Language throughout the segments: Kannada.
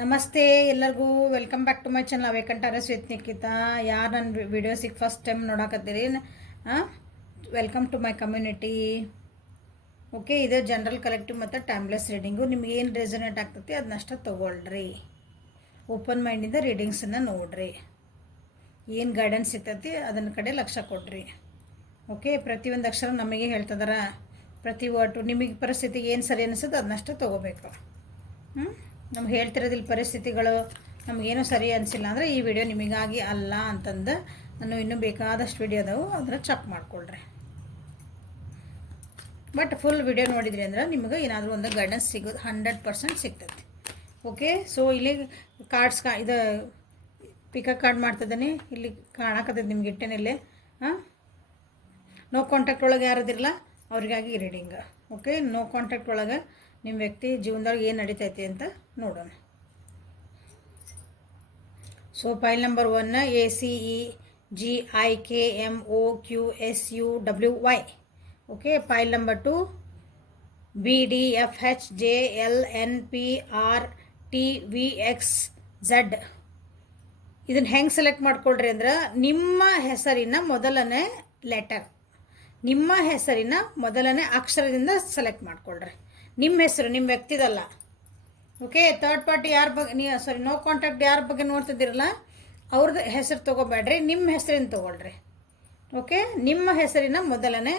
ನಮಸ್ತೆ ಎಲ್ಲರಿಗೂ welcome back to my channel ಅವೇಕಂಟಾರಸ್ ವಿತ್ ನಿಖಿತಾ. ಯಾರು ನನ್ನ ವಿಡಿಯೋಸಿಗೆ ಫಸ್ಟ್ ಟೈಮ್ ನೋಡಕತ್ತೀರಿ, welcome to my community. Okay, ಇದು ಜನರಲ್ ಕಲೆಕ್ಟಿವ್ ಮತ್ತು ಟೈಮ್ಲೆಸ್ ರೀಡಿಂಗು. ನಿಮ್ಗೆ ಏನು ರೆಸನೇಟ್ ಆಗ್ತೈತಿ ಅದನ್ನಷ್ಟ ತೊಗೊಳ್ರಿ. ಓಪನ್ ಮೈಂಡಿಂದ ರೀಡಿಂಗ್ಸನ್ನು ನೋಡ್ರಿ. ಏನು ಗೈಡೆನ್ಸ್ ಸಿಗ್ತೈತಿ ಅದನ್ನ ಕಡೆ ಲಕ್ಷ್ಯ ಕೊಡ್ರಿ. ಓಕೆ, ಪ್ರತಿಯೊಂದು ಅಕ್ಷರ ನಮಗೆ ಹೇಳ್ತದಾರ. ಪ್ರತಿ ವರ್ಟು ನಿಮಗೆ ಪರಿಸ್ಥಿತಿಗೆ ಏನು ಸರಿ ಅನಿಸುತ್ತೆ ಅದನ್ನಷ್ಟ ತೊಗೋಬೇಕು. ನಮ್ಗೆ ಹೇಳ್ತಿರೋದಿಲ್ಲ ಪರಿಸ್ಥಿತಿಗಳು ನಮಗೇನು ಸರಿ ಅನಿಸಿಲ್ಲ ಅಂದರೆ ಈ ವಿಡಿಯೋ ನಿಮಗಾಗಿ ಅಲ್ಲ ಅಂತಂದು ನಾನು ಇನ್ನೂ ಬೇಕಾದಷ್ಟು ವಿಡಿಯೋ ಅದಾವು, ಅದನ್ನು ಚೆಕ್ ಮಾಡ್ಕೊಳ್ರಿ. ಬಟ್ ಫುಲ್ ವಿಡಿಯೋ ನೋಡಿದ್ರಿ ಅಂದ್ರೆ ನಿಮಗೆ ಏನಾದರೂ ಒಂದು ಗೈಡೆನ್ಸ್ ಸಿಗೋದು 100% ಸಿಗ್ತೈತಿ. ಓಕೆ, ಸೊ ಇಲ್ಲಿ ಕಾರ್ಡ್ಸ್ ಇದು ಪಿಕಪ್ ಕಾರ್ಡ್ ಮಾಡ್ತಿದ್ದೀನಿ. ಇಲ್ಲಿ ಕಾಣಕತ್ತೈತಿ ನಿಮ್ಗೆ ಇಟ್ಟೇನಿಲ್ಲೇ. ನೋ ಕಾಂಟ್ಯಾಕ್ಟ್ ಒಳಗೆ ಯಾರದಿರಲ್ಲ ಅವ್ರಿಗಾಗಿ ರೀಡಿಂಗ್. ಓಕೆ, ನೋ ಕಾಂಟ್ಯಾಕ್ಟ್ ಒಳಗೆ ನಿಮ್ಮ ವ್ಯಕ್ತಿ ಜೀವನದೊಳಗೆ ಏನು ನಡೀತೈತಿ ಅಂತ ನೋಡೋಣ. So file number 1 ACEGIKMOQSUWY. Okay, file number 2 BDFHJLNPRTVXZ. ಇದನ್ನು ಹೆಂಗೆ ಸೆಲೆಕ್ಟ್ ಮಾಡ್ಕೊಳ್ರಿ ಅಂದ್ರೆ ನಿಮ್ಮ ಹೆಸರಿನ ಮೊದಲನೇ ಲೆಟರ್, ನಿಮ್ಮ ಹೆಸರಿನ ಮೊದಲನೇ ಅಕ್ಷರದಿಂದ ಸೆಲೆಕ್ಟ್ ಮಾಡ್ಕೊಳ್ರಿ. ನಿಮ್ಮ ಹೆಸರು ನಿಮ್ಮ ವ್ಯಕ್ತಿದಲ್ಲ. ಓಕೆ, ಥರ್ಡ್ ಪಾರ್ಟಿ ಯಾರ ಬಗ್ಗೆ ನೋ ಕಾಂಟ್ಯಾಕ್ಟ್ ಯಾರ ಬಗ್ಗೆ ನೋಡ್ತಿದ್ದೀರಲ್ಲ ಅವ್ರದ್ದು ಹೆಸರು ತೊಗೋಬೇಡ್ರಿ, ನಿಮ್ಮ ಹೆಸರಿನ ತೊಗೊಳ್ರಿ. ಓಕೆ, ನಿಮ್ಮ ಹೆಸರಿನ ಮೊದಲನೇ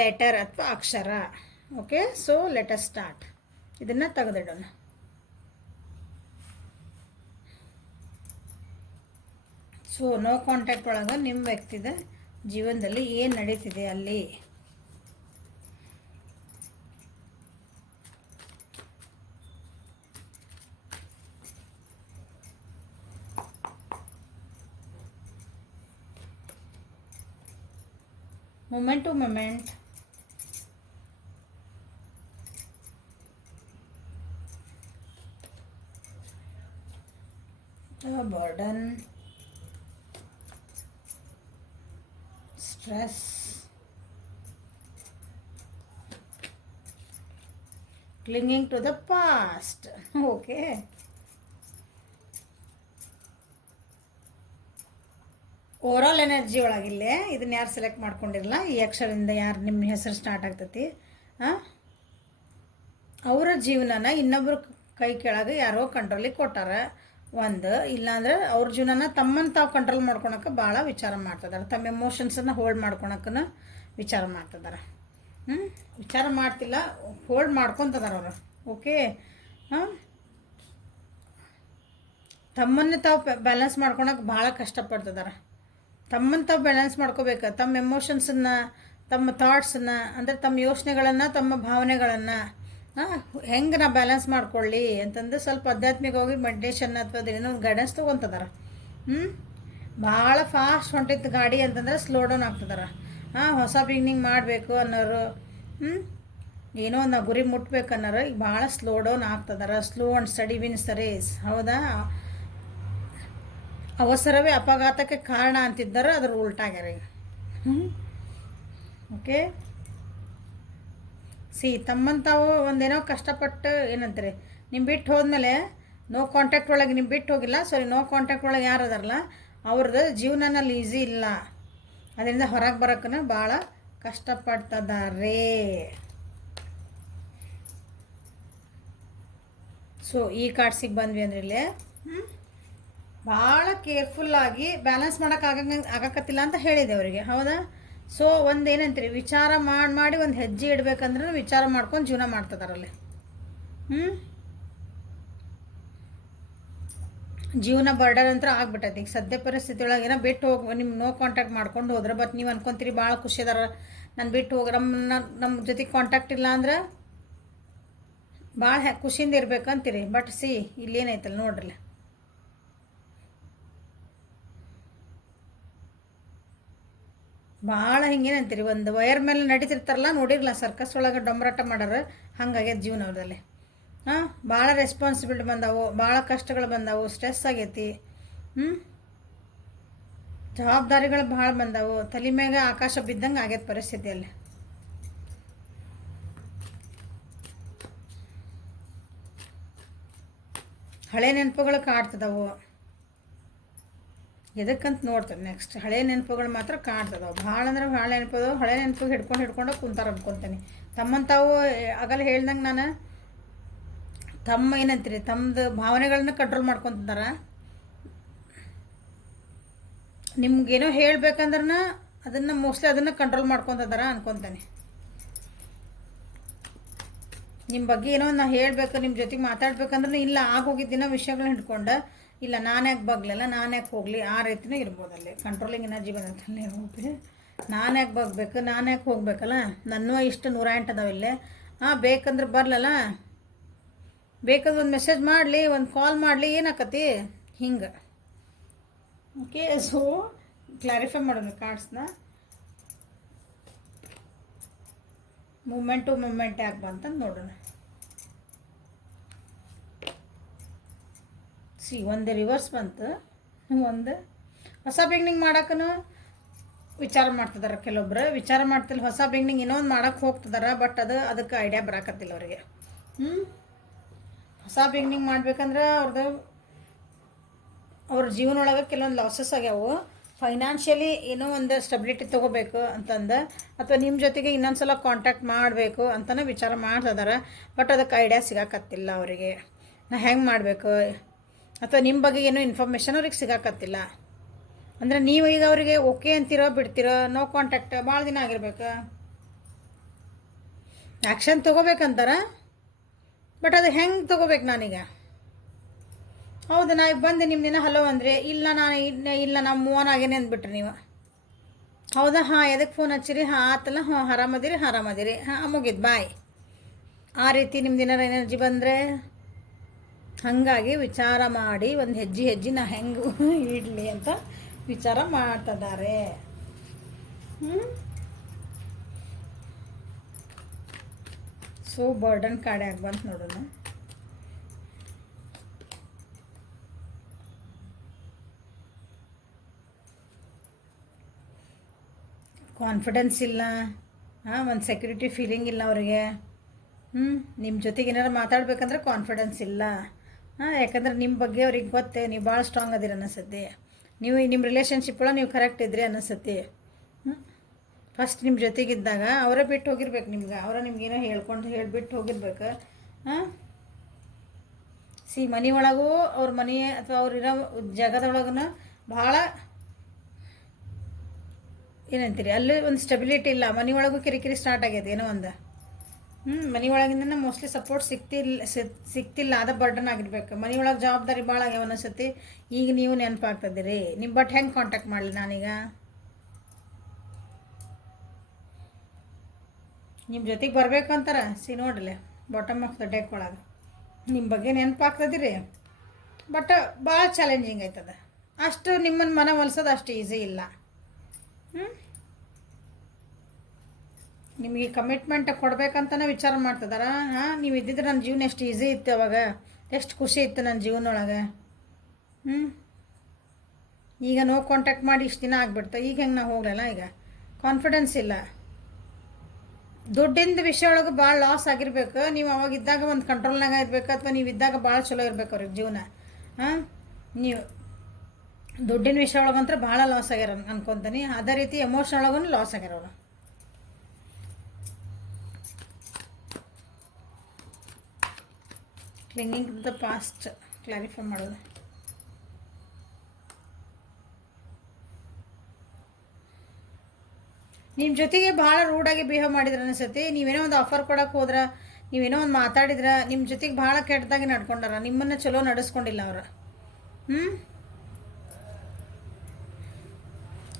ಲೆಟರ್ ಅಥವಾ ಅಕ್ಷರ. Okay, so letter start. ಇದನ್ನು ತೆಗೆದಿಡೋಣ. ಸೊ ನೋ ಕಾಂಟ್ಯಾಕ್ಟ್ ಒಳಗೆ ನಿಮ್ಮ ವ್ಯಕ್ತಿದ ಜೀವನದಲ್ಲಿ ಏನು ನಡೀತಿದೆ ಅಲ್ಲಿ. Moment to moment. The burden, stress, clinging to the past. Okay. Overall energy ಒಳಗಿಲ್ಲೇ ಇದನ್ನ ಯಾರು ಸೆಲೆಕ್ಟ್ ಮಾಡ್ಕೊಂಡಿರಲ್ಲ, ಈ ಅಕ್ಷರದಿಂದ ಯಾರು ನಿಮ್ಮ ಹೆಸರು ಸ್ಟಾರ್ಟ್ ಆಗ್ತೈತಿ ಅವರ ಜೀವನನ ಇನ್ನೊಬ್ರು ಕೈ ಕೆಳಗೆ ಯಾರೋ ಕಂಟ್ರೋಲಿಗೆ ಕೊಟ್ಟಾರ. ಒಂದು ಇಲ್ಲಾಂದ್ರೆ ಅವ್ರ ಜೀವನನ ತಮ್ಮನ್ನು ತಾವು ಕಂಟ್ರೋಲ್ ಮಾಡ್ಕೊಳಕ್ಕೆ ಭಾಳ ವಿಚಾರ ಮಾಡ್ತಿದ್ದಾರೆ. ತಮ್ಮ ಎಮೋಷನ್ಸನ್ನು ಹೋಲ್ಡ್ ಮಾಡ್ಕೊಳಕ್ಕನ ವಿಚಾರ ಮಾಡ್ತಿದ್ದಾರೆ. ವಿಚಾರ ಮಾಡ್ತಿಲ್ಲ, ಹೋಲ್ಡ್ ಮಾಡ್ಕೊತಿದ್ದಾರೆ ಅವರು. ಓಕೆ, ತಮ್ಮನ್ನು ತಾವು ಬ್ಯಾಲೆನ್ಸ್ ಮಾಡ್ಕೊಳಕ್ಕೆ ಭಾಳ ಕಷ್ಟಪಡ್ತಿದ್ದಾರೆ. ತಮ್ಮನ್ನು ತಾವು ಬ್ಯಾಲೆನ್ಸ್ ಮಾಡ್ಕೋಬೇಕು. ತಮ್ಮ ಎಮೋಷನ್ಸನ್ನು, ತಮ್ಮ ಥಾಟ್ಸನ್ನು, ಅಂದರೆ ತಮ್ಮ ಯೋಚನೆಗಳನ್ನು, ತಮ್ಮ ಭಾವನೆಗಳನ್ನು ಹೆಂಗೆ ನಾ ಬ್ಯಾಲೆನ್ಸ್ ಮಾಡ್ಕೊಳ್ಳಿ ಅಂತಂದು ಸ್ವಲ್ಪ ಆಧ್ಯಾತ್ಮಿಕವಾಗಿ ಮೆಡಿಟೇಷನ್ ಅಥವಾ ಅದೇನೋ ಒಂದು ಗೈಡೆನ್ಸ್ ತೊಗೊತಿದ್ದಾರೆ. ಭಾಳ ಫಾಸ್ಟ್ ಹೊಂಟಿತ್ತು ಗಾಡಿ ಅಂತಂದ್ರೆ ಸ್ಲೋ ಡೌನ್ ಆಗ್ತಿದ್ದಾರೆ. ಹೊಸ ಬಿಗಿನಿಂಗ್ ಮಾಡಬೇಕು ಅನ್ನೋರು, ಏನೋ ನಾವು ಗುರಿ ಮುಟ್ಬೇಕು ಅನ್ನೋರು ಈಗ ಭಾಳ ಸ್ಲೋ ಡೌನ್ ಆಗ್ತಿದ್ದಾರೆ. Slow and steady wins the race. ಹೌದಾ? ಅವಸರವೇ ಅಪಘಾತಕ್ಕೆ ಕಾರಣ ಅಂತಿದ್ದಾರೆ, ಅದ್ರ ಉಲ್ಟಾಗ್ಯಾರ ಈಗ. ಓಕೆ, ತಮ್ಮಂತಾವು ಒಂದೇನೋ ಕಷ್ಟಪಟ್ಟು ಏನಂತಾರೆ ನಿಮ್ಮ ಬಿಟ್ಟು ಹೋದ್ಮೇಲೆ ನೋ ಕಾಂಟ್ಯಾಕ್ಟ್ ಒಳಗೆ ನಿಮ್ಮ ಬಿಟ್ಟು ಹೋಗಿಲ್ಲ, ನೋ ಕಾಂಟ್ಯಾಕ್ಟ್ ಒಳಗೆ ಯಾರು ಅದಾರಲ್ಲ ಅವ್ರದ್ದು ಜೀವನನಲ್ಲಿ ಈಸಿ ಇಲ್ಲ. ಅದರಿಂದ ಹೊರಗೆ ಬರೋಕ್ಕನ ಭಾಳ ಕಷ್ಟಪಡ್ತಿದ್ದಾರೆ. ಸೊ ಈ ಕಾರ್ಡ್ಸಿಗೆ ಬಂದ್ವಿ ಅಂದ್ರೆ ಇಲ್ಲೇ ಭಾಳ ಕೇರ್ಫುಲ್ಲಾಗಿ ಬ್ಯಾಲೆನ್ಸ್ ಆಗಕತ್ತಿಲ್ಲ ಅಂತ ಹೇಳಿದೆ ಅವರಿಗೆ. ಹೌದಾ? ಸೊ ಒಂದೇನಂತೀರಿ, ವಿಚಾರ ಮಾಡಿ ಒಂದು ಹೆಜ್ಜೆ ಇಡಬೇಕಂದ್ರೆ ವಿಚಾರ ಮಾಡ್ಕೊಂಡು ಜೀವನ ಮಾಡ್ತಿದಾರಲ್ಲಿ. ಜೀವನ ಬರ್ಡರ್ ಅಂತ ಆಗ್ಬಿಟ್ಟೈತಿ ಈಗ ಸದ್ಯ ಪರಿಸ್ಥಿತಿ ಒಳಗೆ. ಏನೋ ಬಿಟ್ಟು ಹೋಗಿ ನಿಮ್ಮ ನೋ ಕಾಂಟ್ಯಾಕ್ಟ್ ಮಾಡ್ಕೊಂಡು ಹೋದ್ರೆ, ಬಟ್ ನೀವು ಅನ್ಕೊಂತೀರಿ ಭಾಳ ಖುಷಿ ಅದಾರ ನಾನು ಬಿಟ್ಟು ಹೋಗಿ ನಮ್ಮ ಜೊತೆಗೆ ಕಾಂಟ್ಯಾಕ್ಟ್ ಇಲ್ಲ ಅಂದ್ರೆ ಭಾಳ ಖುಷಿಯಿಂದ ಇರ್ಬೇಕಂತೀರಿ. ಬಟ್ ಇಲ್ಲೇನೈತಲ್ಲ ನೋಡ್ರಿ, ಭಾಳ ಹಿಂಗೇನಂತೀರಿ ಒಂದು ವಯರ್ ಮೇಲೆ ನಡೀತಿರ್ತಾರಲ್ಲ, ನೋಡಿರಲ್ಲ ಸರ್ಕಸ್ ಒಳಗೆ ಡೊಂಬರಾಟ ಮಾಡೋರು, ಹಂಗಾಗೈತೆ ಜೀವನ ಅವ್ರದಲ್ಲಿ. ಭಾಳ ರೆಸ್ಪಾನ್ಸಿಬಿಲಿಟಿ ಬಂದಾವು, ಭಾಳ ಕಷ್ಟಗಳು ಬಂದಾವು, ಸ್ಟ್ರೆಸ್ ಆಗೈತಿ. ಜವಾಬ್ದಾರಿಗಳು ಭಾಳ ಬಂದಾವು, ತಲೆ ಮ್ಯಾಗ ಆಕಾಶ ಬಿದ್ದಂಗೆ ಆಗೈತೆ ಪರಿಸ್ಥಿತಿಯಲ್ಲಿ. ಹಳೆ ನೆನಪುಗಳು ಕಾಡ್ತದವು. ಎದಕ್ಕಂತ ನೋಡ್ತಾರೆ ನೆಕ್ಸ್ಟ್. ಹಳೆ ನೆನಪುಗಳು ಮಾತ್ರ ಕಾಡ್ತದವು, ಭಾಳ ಅಂದ್ರೆ ಭಾಳ ನೆನಪದವು. ಹಳೆ ನೆನಪಿಗೆ ಹಿಡ್ಕೊಂಡು ಕುಂತಾರೆ ಅನ್ಕೊತೀನಿ. ತಾವು ಆಗಲ್ಲ ಹೇಳ್ದಂಗೆ ನಾನು ತಮ್ಮ ಏನಂತೀರಿ, ತಮ್ಮದು ಭಾವನೆಗಳನ್ನ ಕಂಟ್ರೋಲ್ ಮಾಡ್ಕೊತಾರೆ. ನಿಮ್ಗೇನೋ ಹೇಳ್ಬೇಕಂದ್ರೆ ಅದನ್ನು ಮೋಸ್ಟ್ಲಿ ಅದನ್ನು ಕಂಟ್ರೋಲ್ ಮಾಡ್ಕೊತಿದಾರ ಅನ್ಕೊತಾನೆ. ನಿಮ್ಮ ಬಗ್ಗೆ ಏನೋ ನಾ ಹೇಳಬೇಕು, ನಿಮ್ಮ ಜೊತೆಗೆ ಮಾತಾಡ್ಬೇಕಂದ್ರೂ ಇಲ್ಲ, ಆಗೋಗಿದ್ದಿನ ವಿಷಯಗಳನ್ನ ಹಿಡ್ಕೊಂಡು ಇಲ್ಲ ನಾನು ಯಾಕೆ ಬಗ್ಲಿಲ್ಲ, ನಾನು ಯಾಕೆ ಹೋಗಲಿ, ಆ ರೀತಿನೇ ಇರ್ಬೋದಲ್ಲಿ. ಕಂಟ್ರೋಲಿಂಗ್ ಎನರ್ಜಿ ಬಂದಂತಲ್ಲೇ ಹೋಗಿ ನಾನು ಯಾಕೆ ಬಗ್ಬೇಕು, ನಾನು ಯಾಕೆ ಹೋಗ್ಬೇಕಲ್ಲ, ನನ್ನ ಇಷ್ಟು 108 ಅದಾವಿಲ್ಲೇ. ಬೇಕಂದ್ರೆ ಬರಲಲ್ಲ, ಬೇಕಾದ್ರೆ ಒಂದು ಮೆಸೇಜ್ ಮಾಡಲಿ, ಒಂದು ಕಾಲ್ ಮಾಡಲಿ, ಏನಾಕತಿ ಹಿಂಗೆ. ಓಕೆ, ಸೊ ಕ್ಲಾರಿಫೈ ಮಾಡೋಣ ಕಾರ್ಡ್ಸ್ನ. ಮೂಮೆಂಟ್ ಟು ಮೂಮೆಂಟ್ ಯಾಕೆ ಬಂತಂದು ನೋಡೋಣ. ಒಂದು ರಿವರ್ಸ್ ಬಂತು, ಒಂದು ಹೊಸ ಬಿಗ್ನಿಂಗ್ ಮಾಡೋಕ್ಕೂ ವಿಚಾರ ಮಾಡ್ತಿದ್ದಾರೆ. ಕೆಲವೊಬ್ರು ವಿಚಾರ ಮಾಡ್ತಿಲ್ಲ, ಹೊಸ ಬಿಗ್ನಿಂಗ್ ಇನ್ನೊಂದು ಮಾಡೋಕ್ಕೆ ಹೋಗ್ತಿದಾರೆ. ಬಟ್ ಅದಕ್ಕೆ ಐಡಿಯಾ ಬರಾಕತ್ತಿಲ್ಲ ಅವರಿಗೆ. ಹೊಸ ಬಿಗ್ನಿಂಗ್ ಮಾಡ್ಬೇಕಂದ್ರೆ ಅವ್ರ ಜೀವನೊಳಗೆ ಕೆಲವೊಂದು ಲಾಸಸ್ ಆಗ್ಯಾವು. ಫೈನಾನ್ಷಿಯಲಿ ಏನೋ ಒಂದು ಸ್ಟೆಬಿಲಿಟಿ ತೊಗೋಬೇಕು ಅಂತಂದು, ಅಥವಾ ನಿಮ್ಮ ಜೊತೆಗೆ ಇನ್ನೊಂದು ಸಲ ಕಾಂಟ್ಯಾಕ್ಟ್ ಮಾಡಬೇಕು ಅಂತಲೇ ವಿಚಾರ ಮಾಡ್ತಿದ್ದಾರೆ. ಬಟ್ ಅದಕ್ಕೆ ಐಡಿಯಾ ಸಿಗಾಕತ್ತಿಲ್ಲ ಅವರಿಗೆ. ನಾ ಹೆಂಗೆ ಮಾಡಬೇಕು, ಅಥವಾ ನಿಮ್ಮ ಬಗ್ಗೆ ಏನೋ ಇನ್ಫಾರ್ಮೇಷನ್ ಅವ್ರಿಗೆ ಸಿಗಾಕತ್ತಿಲ್ಲ. ಅಂದರೆ ನೀವು ಈಗ ಅವರಿಗೆ ಓಕೆ ಅಂತೀರೋ ಬಿಡ್ತೀರೋ, ನೋ ಕಾಂಟ್ಯಾಕ್ಟ್ ಭಾಳ ದಿನ ಆಗಿರ್ಬೇಕು. ಆ್ಯಕ್ಷನ್ ತೊಗೋಬೇಕಂತಾರೆ, ಬಟ್ ಅದು ಹೆಂಗೆ ತೊಗೋಬೇಕು ನಾನೀಗ? ಹೌದು, ನಾ ಈಗ ಬಂದೆ ನಿಮ್ಮ ದಿನ ಹಲೋ ಅಂದರೆ ಇಲ್ಲ ನಾನು ಮೂವ್ ಆನ್ ಆಗೇನೆ ಅಂದ್ಬಿಟ್ರಿ ನೀವು. ಹೌದಾ, ಎದಕ್ಕೆ ಫೋನ್ ಹಚ್ಚಿರಿ? ಆತಲ್ಲ, ಆರಾಮದಿರಿ, ಮುಗಿದ್ದು ಬಾಯ್. ಆ ರೀತಿ ನಿಮ್ಮ ದಿನ ಎನರ್ಜಿ ಬಂದರೆ, ಹಾಗಾಗಿ ವಿಚಾರ ಮಾಡಿ ಒಂದು ಹೆಜ್ಜೆ ನಾ ಹೆಂಗೆ ಇಡಲಿ ಅಂತ ವಿಚಾರ ಮಾಡ್ತಿದ್ದಾರೆ. ಸೊ ಬರ್ಡನ್ ಕಾರ್ಡ್ ಯಾಕೆ ಬಂತು ನೋಡೋಣ. ಕಾನ್ಫಿಡೆನ್ಸ್ ಇಲ್ಲ, ಒಂದು ಸೆಕ್ಯೂರಿಟಿ ಫೀಲಿಂಗ್ ಇಲ್ಲ ಅವರಿಗೆ. ನಿಮ್ಮ ಜೊತೆಗೆ ಏನಾರು ಮಾತಾಡ್ಬೇಕಂದ್ರೆ ಕಾನ್ಫಿಡೆನ್ಸ್ ಇಲ್ಲ. ಯಾಕಂದ್ರೆ ನಿಮ್ಮ ಬಗ್ಗೆ ಅವ್ರಿಗೆ ಗೊತ್ತೇ, ನೀವು ಭಾಳ ಸ್ಟ್ರಾಂಗ್ ಅದಿರಿ ಅನ್ನಿಸುತ್ತೆ. ನೀವು ನಿಮ್ಮ ರಿಲೇಷನ್ಶಿಪ್ ಒಳಗೆ ನೀವು ಕರೆಕ್ಟ್ ಇದ್ರಿ ಅನ್ನಿಸುತ್ತೆ. ಫಸ್ಟ್ ನಿಮ್ಮ ಜೊತೆಗಿದ್ದಾಗ ಅವರೇ ಬಿಟ್ಟು ಹೋಗಿರ್ಬೇಕು ನಿಮ್ಗೆ, ನಿಮ್ಗೇನೋ ಹೇಳಿಬಿಟ್ಟು ಹೋಗಿರ್ಬೇಕು. ಮನೆ ಒಳಗೂ ಅವ್ರ ಮನೆ ಅಥವಾ ಅವ್ರಿರೋ ಜಾಗದೊಳಗೂ ಭಾಳ ಏನಂತೀರಿ, ಅಲ್ಲಿ ಒಂದು ಸ್ಟೆಬಿಲಿಟಿ ಇಲ್ಲ. ಮನೆ ಒಳಗೂ ಕಿರಿಕಿರಿ ಸ್ಟಾರ್ಟ್ ಆಗೈತೆ ಏನೋ ಒಂದು. ಮನೆ ಒಳಗಿಂದ ಮೋಸ್ಟ್ಲಿ ಸಪೋರ್ಟ್ ಸಿಗ್ತಿಲ್ಲ, ಅದ ಬರ್ಡನ್ ಆಗಿರ್ಬೇಕು. ಮನೆ ಒಳಗೆ ಜವಾಬ್ದಾರಿ ಭಾಳ ಆಗ್ಯಾವ ಅನಿಸುತ್ತೆ. ಈಗ ನೀವು ನೆನಪಾಗ್ತದಿರಿ. ನಿಮ್ಮ ಬಟ್ ಹೆಂಗೆ ಕಾಂಟ್ಯಾಕ್ಟ್ ಮಾಡಲಿ ನಾನೀಗ? ನಿಮ್ಮ ಜೊತೆಗೆ ಬರ್ಬೇಕಂತಾರೆ. ನೋಡಲೆ ಬಾಟಮ್ ಆಫ್ ದ ಡೆಕ್ ಒಳಗೆ ನಿಮ್ಮ ಬಗ್ಗೆ ನೆನಪಾಗ್ತದಿರಿ. ಬಟ್ ಭಾಳ ಚಾಲೆಂಜಿಂಗ್ ಆಯ್ತದ. ಅಷ್ಟು ನಿಮ್ಮನ್ನು ಮನ ಒಲಿಸೋದು ಅಷ್ಟು ಈಸಿ ಇಲ್ಲ. ನಿಮಗೆ ಕಮಿಟ್ಮೆಂಟ್ ಕೊಡ್ಬೇಕಂತಲೇ ವಿಚಾರ ಮಾಡ್ತಿದಾರ. ನೀವು ಇದ್ದಿದ್ರೆ ನನ್ನ ಜೀವನ ಎಷ್ಟು ಈಸಿ ಇತ್ತು, ಅವಾಗ ಎಷ್ಟು ಖುಷಿ ಇತ್ತು ನನ್ನ ಜೀವನೊಳಗೆ. ಈಗ ನೋ ಕಾಂಟ್ಯಾಕ್ಟ್ ಮಾಡಿ ಇಷ್ಟು ದಿನ ಆಗಿಬಿಡ್ತು. ಈಗ ಹೆಂಗೆ ನಾವು ಹೋಗಲಿಲ್ಲ. ಈಗ ಕಾನ್ಫಿಡೆನ್ಸ್ ಇಲ್ಲ. ದುಡ್ಡಿಂದ ವಿಷಯ ಒಳಗೆ ಭಾಳ ಲಾಸ್ ಆಗಿರ್ಬೇಕು. ನೀವು ಅವಾಗಿದ್ದಾಗ ಒಂದು ಕಂಟ್ರೋಲ್ನಾಗ ಇರಬೇಕು, ಅಥವಾ ನೀವು ಇದ್ದಾಗ ಭಾಳ ಚಲೋ ಇರ್ಬೇಕು ಅವ್ರಿಗೆ ಜೀವನ. ನೀವು ದುಡ್ಡಿನ ವಿಷಯ ಒಳಗಂದ್ರೆ ಭಾಳ ಲಾಸ್ ಆಗ್ಯಾರ ಅನ್ಕೊತೀನಿ. ಅದೇ ರೀತಿ ಎಮೋಷನ್ ಒಳಗೂ ಲಾಸ್ ಆಗ್ಯಾರ ಅವರು. ಕ್ಲಿಂಗಿಂಗ್ ಟು ದ ಪಾಸ್ಟ್ ಕ್ಲಾರಿಫೈ ಮಾಡೋದು. ನಿಮ್ಮ ಜೊತೆಗೆ ಭಾಳ ರೂಡಾಗಿ ಬಿಹೇವ್ ಮಾಡಿದ್ರೆ ಅನಿಸುತ್ತೆ. ನೀವೇನೋ ಒಂದು ಆಫರ್ ಕೊಡೋಕೆ ಹೋದ್ರೆ, ನೀವೇನೋ ಒಂದು ಮಾತಾಡಿದ್ರೆ, ನಿಮ್ಮ ಜೊತೆಗೆ ಭಾಳ ಕೆಟ್ಟದಾಗಿ ನಡ್ಕೊಂಡಾರ. ನಿಮ್ಮನ್ನು ಚಲೋ ನಡೆಸ್ಕೊಂಡಿಲ್ಲ ಅವರು.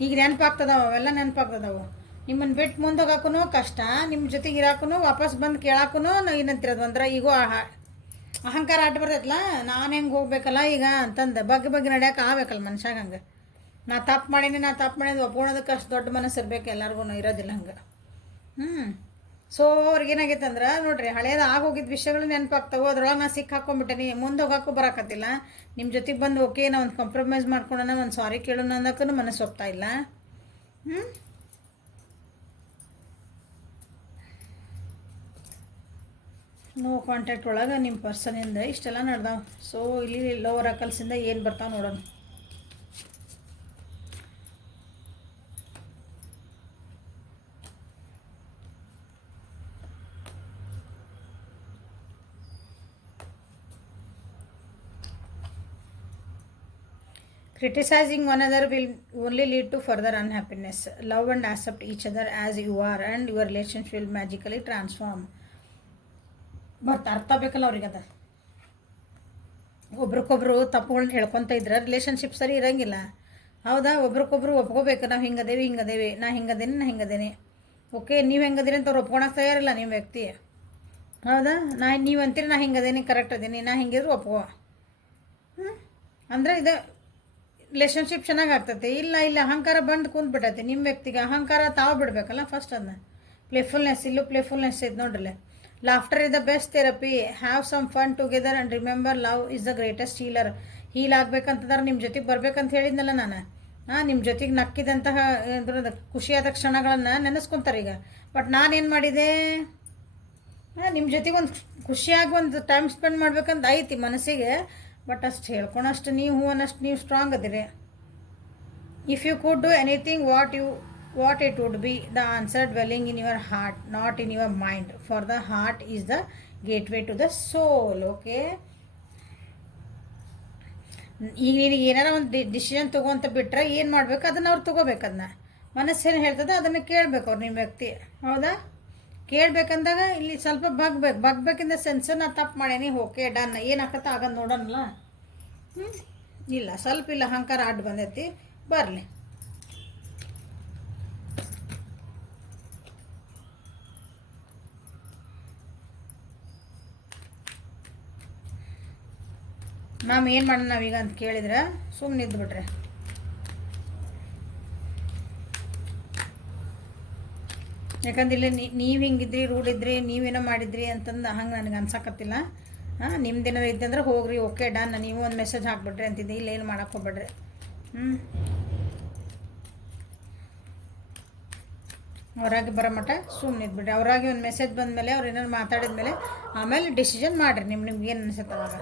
ಈಗ ನೆನಪಾಗ್ತದವು, ಅವೆಲ್ಲ ನೆನಪಾಗ್ತದವು. ನಿಮ್ಮನ್ನು ಬಿಟ್ಟು ಮುಂದೆ ಹೋಗೋಕ್ಕೂ ಕಷ್ಟ, ನಿಮ್ಮ ಜೊತೆಗೆ ಇರೋಕ್ಕೂ ವಾಪಸ್ ಬಂದು ಕೇಳೋಕ್ಕೂ ಏನಂತಿರೋದು ಅಂದ್ರೆ ಈಗೋ ಅಹಂಕಾರ ಅಡ್ಡ ಬರ್ತೈತಲ್ಲ. ನಾನು ಹೆಂಗೆ ಹೋಗ್ಬೇಕಲ್ಲ ಈಗ ಅಂತಂದು ಬಗ್ಗೆ ನಡೆಯೋಕೆ ಆಗ್ಬೇಕಲ್ಲ ಮನುಷ್ಯಾಗ. ಹಂಗೆ ನಾ ತಪ್ಪು ಮಾಡೀನಿ ಒಪ್ಕೊಳೋದಕ್ಕೆ ಅಷ್ಟು ದೊಡ್ಡ ಮನಸ್ಸು ಇರಬೇಕು. ಎಲ್ಲರಿಗೂ ಇರೋದಿಲ್ಲ ಹಂಗೆ. ಸೊ ಅವ್ರಿಗೇನಾಗೈತೆ ಅಂದ್ರೆ ನೋಡ್ರಿ, ಹಳೇದು ಆಗೋಗಿದ್ದ ವಿಷಯಗಳು ನೆನಪಾಗ್ತಾವೆ. ಅದ್ರೊಳಗೆ ನಾ ಹಾಕ್ಕೊಂಬಿಟ್ಟೇನಿ, ಮುಂದೆ ಹೋಗೋಕ್ಕೂ ಬರೋಕತ್ತಿಲ್ಲ. ನಿಮ್ಮ ಜೊತೆಗೆ ಬಂದು ಓಕೆ ನಾ ಒಂದು ಕಾಂಪ್ರಮೈಸ್ ಮಾಡ್ಕೊಳ್ಳೋಣ, ಒಂದು ಸಾರಿ ಕೇಳೋಣ ಅನ್ನೋಕ್ಕೂ ಮನಸ್ಸು ಹೋಗ್ತಾ ಇಲ್ಲ. ನೋ ಕಾಂಟ್ಯಾಕ್ಟ್ ಒಳಗೆ ನಿಮ್ಮ ಪರ್ಸನಿಂದ ಇಷ್ಟೆಲ್ಲ ನಡೆದಾವ. ಸೊ ಇಲ್ಲಿ ಲೋವರ್ ಅಕಲ್ಸಿಂದ ಏನು ಬರ್ತಾವೆ ನೋಡೋಣ. Criticizing one another will only lead to further unhappiness. Love and accept each other as you are and your relationship will magically transform. But ಅರ್ಥ ಬೇಕಲ್ಲ ಅವ್ರಿಗೆ. ಅದ ಒಬ್ರಿಗೊಬ್ರು ತಪ್ಪುಗಳನ್ನ ಹೇಳ್ಕೊತ ಇದ್ರೆ ರಿಲೇಷನ್ಶಿಪ್ ಸರಿ ಇರೋಂಗಿಲ್ಲ. ಹೌದಾ? ಒಬ್ರಿಗೊಬ್ರು ಒಪ್ಕೋಬೇಕು, ನಾವು ಹಿಂಗದೇವಿ ನಾ ಹಿಂಗದೇನೆ. ಓಕೆ, ನೀವು ಹೆಂಗದೀನಿ ಅಂತ ಅವ್ರು ಒಪ್ಕೊಳಕ್ಕೆ ತಯಾರಿಲ್ಲ ನಿಮ್ಮ ವ್ಯಕ್ತಿ. ಹೌದಾ? ನೀವು ಅಂತೀರಿ ನಾ ಹಿಂಗದೇನಿ, ಕರೆಕ್ಟ್ ಅದೀನಿ, ನಾ ಹಿಂಗಿದ್ರು ಒಪ್ಕೋ. ಅಂದರೆ ಇದು ರಿಲೇಷನ್ಶಿಪ್ ಚೆನ್ನಾಗಿ ಆಗ್ತೈತೆ. ಇಲ್ಲ ಅಹಂಕಾರ ಬಂದು ಕುಂತ್ಬಿಟ್ಟೈತೆ ನಿಮ್ಮ ವ್ಯಕ್ತಿಗೆ. ಅಹಂಕಾರ ತಾವು ಬಿಡಬೇಕಲ್ಲ ಫಸ್ಟ್. ಅದನ್ನ ಪ್ಲೇಫುಲ್ನೆಸ್, ಇಲ್ಲೂ ಪ್ಲೇಫುಲ್ನೆಸ್ ಐತೆ ನೋಡ್ರಲ್ಲೇ. Laughter is the best therapy. Have some fun together and remember love is the greatest healer. Heal ಆಗ್ಬೇಕಂತಂದ್ರೆ ನಿಮ್ಮ ಜೊತೆಗೆ ಬರ್ಬೇಕಂತ ಹೇಳಿದ್ನಲ್ಲ ನಾನು. ನಿಮ್ಮ ಜೊತೆಗೆ ನಕ್ಕಿದಂತಹ ಖುಷಿಯಾದ ಕ್ಷಣಗಳನ್ನು ನೆನೆಸ್ಕೊತಾರೆ ಈಗ. ಬಟ್ ನಾನೇನು ಮಾಡಿದೆ, ನಿಮ್ಮ ಜೊತೆಗೆ ಒಂದು ಖುಷಿಯಾಗಿ ಒಂದು ಟೈಮ್ ಸ್ಪೆಂಡ್ ಮಾಡ್ಬೇಕಂತ ಐತಿ ಮನಸ್ಸಿಗೆ. ಬಟ್ ಅಷ್ಟು ಹೇಳ್ಕೊಳಷ್ಟು ನೀವು ಅನ್ನಷ್ಟು ನೀವು ಸ್ಟ್ರಾಂಗ್ ಅದಿರಿ. If you could do anything what it would be the answer dwelling in your heart, not in your mind. For the heart is the gateway to the soul. Okay, ಈಗ ನಿನಗೆ ಏನಾರ ಒಂದು ಡಿಸಿಷನ್ ತೊಗೊಂತ ಬಿಟ್ಟರೆ ಏನು ಮಾಡಬೇಕು ಅದನ್ನು ಅವ್ರು ತೊಗೋಬೇಕು. ಅದನ್ನ ಮನಸ್ಸೇನು ಹೇಳ್ತದೆ ಅದನ್ನು ಕೇಳಬೇಕು ಅವ್ರು ನಿಮ್ಮ ವ್ಯಕ್ತಿ. ಹೌದಾ? ಕೇಳಬೇಕಂದಾಗ ಇಲ್ಲಿ ಸ್ವಲ್ಪ ಬಗ್ಬೇಕಿಂದ ಸೆನ್ಸ್ ನಾ ತಪ್ಪು ಮಾಡೇನಿ, ಓಕೆ ಡನ್, ಏನಾಗತ್ತ ಆಗಂದು ನೋಡೋಣಲ್ಲ. ಇಲ್ಲ ಸ್ವಲ್ಪ ಇಲ್ಲ ಅಹಂಕಾರ ಅಡ್ಡು ಬಂದೈತಿ, ಬರಲಿ. ಮ್ಯಾಮ್ ಏನು ಮಾಡೋಣ ನಾವೀಗ ಅಂತ ಕೇಳಿದ್ರೆ ಸುಮ್ಮನೆ ಇದ್ದುಬಿಟ್ರೆ. ಯಾಕಂದ್ರೆ ಇಲ್ಲಿ ನೀವು ಹಿಂಗಿದ್ರಿ, ರೂಢ ಇದ್ರಿ, ನೀವೇನೋ ಮಾಡಿದ್ರಿ ಅಂತಂದು ಹಂಗೆ ನನಗೆ ಅನ್ಸಕತ್ತಿಲ್ಲ. ನಿಮ್ದೇನಾರು ಇದ್ದಂದ್ರೆ ಹೋಗ್ರಿ, ಓಕೆ ಡನ್, ನೀವು ಒಂದು ಮೆಸೇಜ್ ಹಾಕ್ಬಿಟ್ರಿ ಅಂತಿದ್ದೆ. ಇಲ್ಲ ಏನು ಮಾಡೋಕ್ಕೆ ಹೋಗ್ಬೇಡ್ರಿ. ಹೊರಗೆ ಬರೋ ಮಟ್ಟ ಸುಮ್ಮನೆ ಇದ್ಬಿಡ್ರಿ. ಅವ್ರಾಗಿ ಒಂದು ಮೆಸೇಜ್ ಬಂದಮೇಲೆ ಅವ್ರು ಏನಾರು ಮಾತಾಡಿದ್ಮೇಲೆ ಆಮೇಲೆ ಡಿಸಿಷನ್ ಮಾಡಿರಿ. ನಿಮ್ಗೆ ಏನು ಅನಿಸುತ್ತೆ ಅವಾಗ.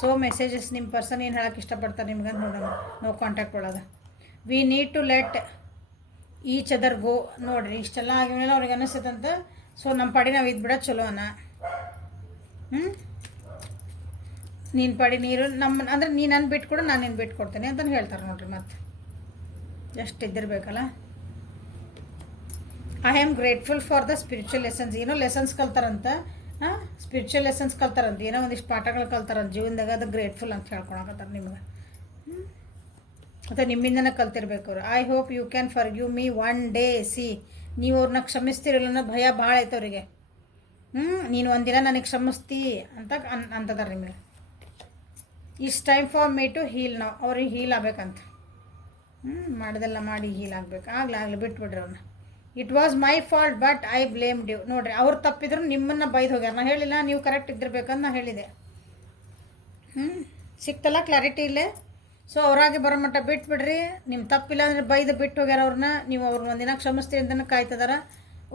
ಸೊ ಮೆಸೇಜಸ್ ನಿಮ್ಮ ಪರ್ಸನ್ ಏನು ಹೇಳೋಕ್ಕೆ ಇಷ್ಟಪಡ್ತಾರೆ ನಿಮ್ಗಂತ ನೋಡೋಣ. ನೋ ಕಾಂಟ್ಯಾಕ್ಟ್ ಒಳಗೆ we need to let each other go. ನೋಡಿರಿ ಇಷ್ಟೆಲ್ಲ ಆಗಿದ್ಮೇಲೆ ಅವ್ರಿಗೆ ಅನಿಸ್ತಂತ. ಸೊ ನಮ್ಮ ಪಾಡಿ ನಾವು ಇದ್ಬಿಡೋದು ಚಲೋ ಅನ್ನ. ನೀನು ಪಾಡಿ ನೀರು ನಮ್ಮ ಅಂದರೆ ನೀನು ನನ್ನ ಬಿಟ್ಕೊಡು, ನಾನು ನಿನ್ನ ಬಿಟ್ಕೊಡ್ತೇನೆ ಅಂತಲೂ ಹೇಳ್ತಾರೆ ನೋಡ್ರಿ. ಮತ್ತೆ ಎಷ್ಟು ಇದ್ದಿರ್ಬೇಕಲ್ಲ. I am grateful for the spiritual lessons. ಏನೋ ಲೆಸನ್ಸ್ ಕಲ್ತಾರಂತ, ಸ್ಪಿರಿಚುವಲ್ ಲೆಸನ್ಸ್ ಕಲ್ತಾರಂತ, ಏನೋ ಒಂದಿಷ್ಟು ಪಾಠಗಳು ಕಲ್ತಾರಂತ ಜೀವನದಾಗ. ಅದು ಗ್ರೇಟ್ಫುಲ್ ಅಂತ ಹೇಳ್ಕೊಳಕತ್ತಾರೆ ನಿಮ್ಗೆ. ಮತ್ತು ನಿಮ್ಮಿಂದನೇ ಕಲ್ತಿರ್ಬೇಕು ಅವರು. I hope you can forgive me one day. See, ನೀವು ಅವ್ರನ್ನ ಕ್ಷಮಿಸ್ತಿರಲ್ಲ ಅನ್ನೋ ಭಯ ಭಾಳ ಐತೆ ಅವರಿಗೆ. ನೀನು ಒಂದಿನ ನನಗೆ ಕ್ಷಮಿಸ್ತಿ ಅಂತ ಅಂತದಾರೆ ನಿಮಗೆ. It's time for me to heal. ನಾವು ಅವ್ರಿಗೆ ಹೀಲ್ ಆಗ್ಬೇಕಂತ. ಮಾಡೋದೆಲ್ಲ ಮಾಡಿ ಹೀಲ್ ಆಗ್ಬೇಕು. ಆಗಲಿ ಬಿಟ್ಬಿಡ್ರಿ ಅವ್ರನ್ನ. It was my fault but I blamed you. ನೋಡಿರಿ, ಅವ್ರು ತಪ್ಪಿದ್ರು ನಿಮ್ಮನ್ನು ಬೈದು ಹೋಗ್ಯಾರ. ನಾನು ಹೇಳಿಲ್ಲ ನೀವು ಕರೆಕ್ಟ್ ಇದ್ದಿರ್ಬೇಕಂತ ನಾನು ಹೇಳಿದೆ. ಸಿಕ್ತಲ್ಲ ಕ್ಲಾರಿಟಿ ಇಲ್ಲೇ. ಸೊ ಅವರಾಗಿ ಬರೋ ಮಟ್ಟ ಬಿಟ್ಬಿಡ್ರಿ. ನಿಮ್ಮ ತಪ್ಪಿಲ್ಲ ಅಂದರೆ ಬೈದು ಬಿಟ್ಟು ಹೋಗ್ಯಾರ ಅವ್ರನ್ನ. ನೀವು ಅವ್ರನ್ನ ಒಂದಿನ ಕ್ಷಮಿಸ್ತೀರಿ ಅಂತಲೇ ಕಾಯ್ತದಾರ.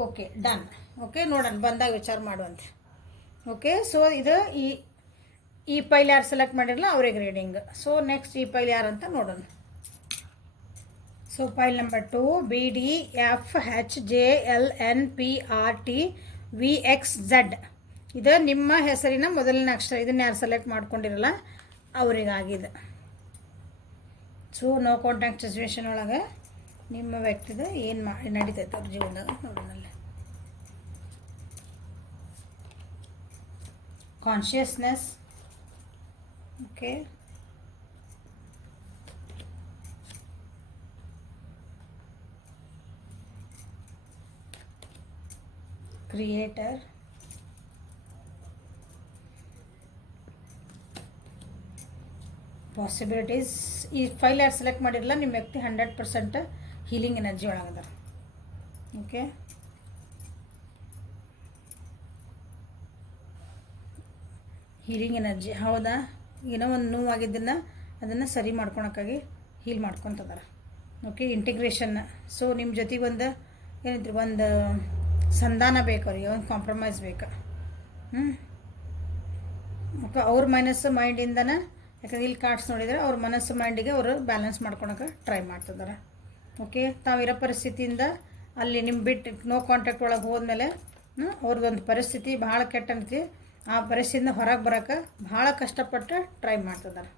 Okay done. ಓಕೆ ನೋಡೋಣ, ಬಂದಾಗ ವಿಚಾರ ಮಾಡುವಂತೆ. ಓಕೆ, ಸೊ ಇದು ಈ ಪೈಲ್ ಯಾರು ಸೆಲೆಕ್ಟ್ ಮಾಡಿರಲ್ಲ ಅವ್ರಿಗೆ ರೀಡಿಂಗ್. ಸೊ ನೆಕ್ಸ್ಟ್ ಈ ಪೈಲ್ ಯಾರು ಅಂತ ನೋಡೋಣ. So pile number 2 BDFHJLNPRTVXZ. ಇದು ನಿಮ್ಮ ಹೆಸರಿನ ಮೊದಲನೇ ಅಕ್ಷರ. ಇದನ್ನು ಯಾರು ಸೆಲೆಕ್ಟ್ ಮಾಡ್ಕೊಂಡಿರಲ್ಲ ಅವರಿಗಾಗಿದೆ. ಸೊ ನೋ ಕಾಂಟ್ಯಾಕ್ಟ್ ಸಿಚುವೇಶನ್ ಒಳಗೆ ನಿಮ್ಮ ವ್ಯಕ್ತಿದ ಏನು ನಡೀತೈತೆ ಅವ್ರ ಜೀವನದಾಗ ನೋಡೋಣಲ್ಲ. ಕಾನ್ಷಿಯಸ್ನೆಸ್. Okay, creator, possibilities. ಈ ಫೈಲ್ ಯಾರು ಸೆಲೆಕ್ಟ್ ಮಾಡಿರಲ್ಲ ನಿಮ್ಮ ವ್ಯಕ್ತಿ 100% ಹೀಲಿಂಗ್ ಎನರ್ಜಿ ಒಳಗದ. Okay, healing energy. ಹೌದಾ? ಏನೋ ಒಂದು ನೋವಾಗಿದ್ದನ್ನು ಅದನ್ನು ಸರಿ ಮಾಡ್ಕೊಳಕ್ಕಾಗಿ ಹೀಲ್ ಮಾಡ್ಕೊತದಾರ. Okay, integration. ಸೊ ನಿಮ್ಮ ಜೊತೆಗೆ ಒಂದು ಏನಂತೀರಿ, ಒಂದು ಸಂಧಾನ ಬೇಕು ಅವ್ರಿಗೆ, ಒಂದು ಕಾಂಪ್ರಮೈಸ್ ಬೇಕು. ಓಕೆ, ಅವ್ರ ಮನಸ್ಸು ಮೈಂಡಿಂದನೇ, ಯಾಕಂದ್ರೆ ಇಲ್ಲಿ ಕಾರ್ಡ್ಸ್ ನೋಡಿದರೆ ಅವ್ರ ಮನಸ್ಸು ಮೈಂಡಿಗೆ ಅವರು ಬ್ಯಾಲೆನ್ಸ್ ಮಾಡ್ಕೊಳಕ್ಕೆ ಟ್ರೈ ಮಾಡ್ತಿದ್ದಾರೆ. ಓಕೆ, ತಾವಿರೋ ಪರಿಸ್ಥಿತಿಯಿಂದ ಅಲ್ಲಿ ನಿಮ್ಮ ಬಿಟ್ಟು ನೋ ಕಾಂಟ್ಯಾಕ್ಟ್ ಒಳಗೆ ಹೋದ್ಮೇಲೆ ಅವ್ರದ್ದೊಂದು ಪರಿಸ್ಥಿತಿ ಭಾಳ ಕೆಟ್ಟ ಅನ್ತಿ, ಆ ಪರಿಸ್ಥಿತಿಯಿಂದ ಹೊರಗೆ ಬರೋಕ್ಕೆ ಭಾಳ ಕಷ್ಟಪಟ್ಟು ಟ್ರೈ ಮಾಡ್ತಿದ್ದಾರೆ.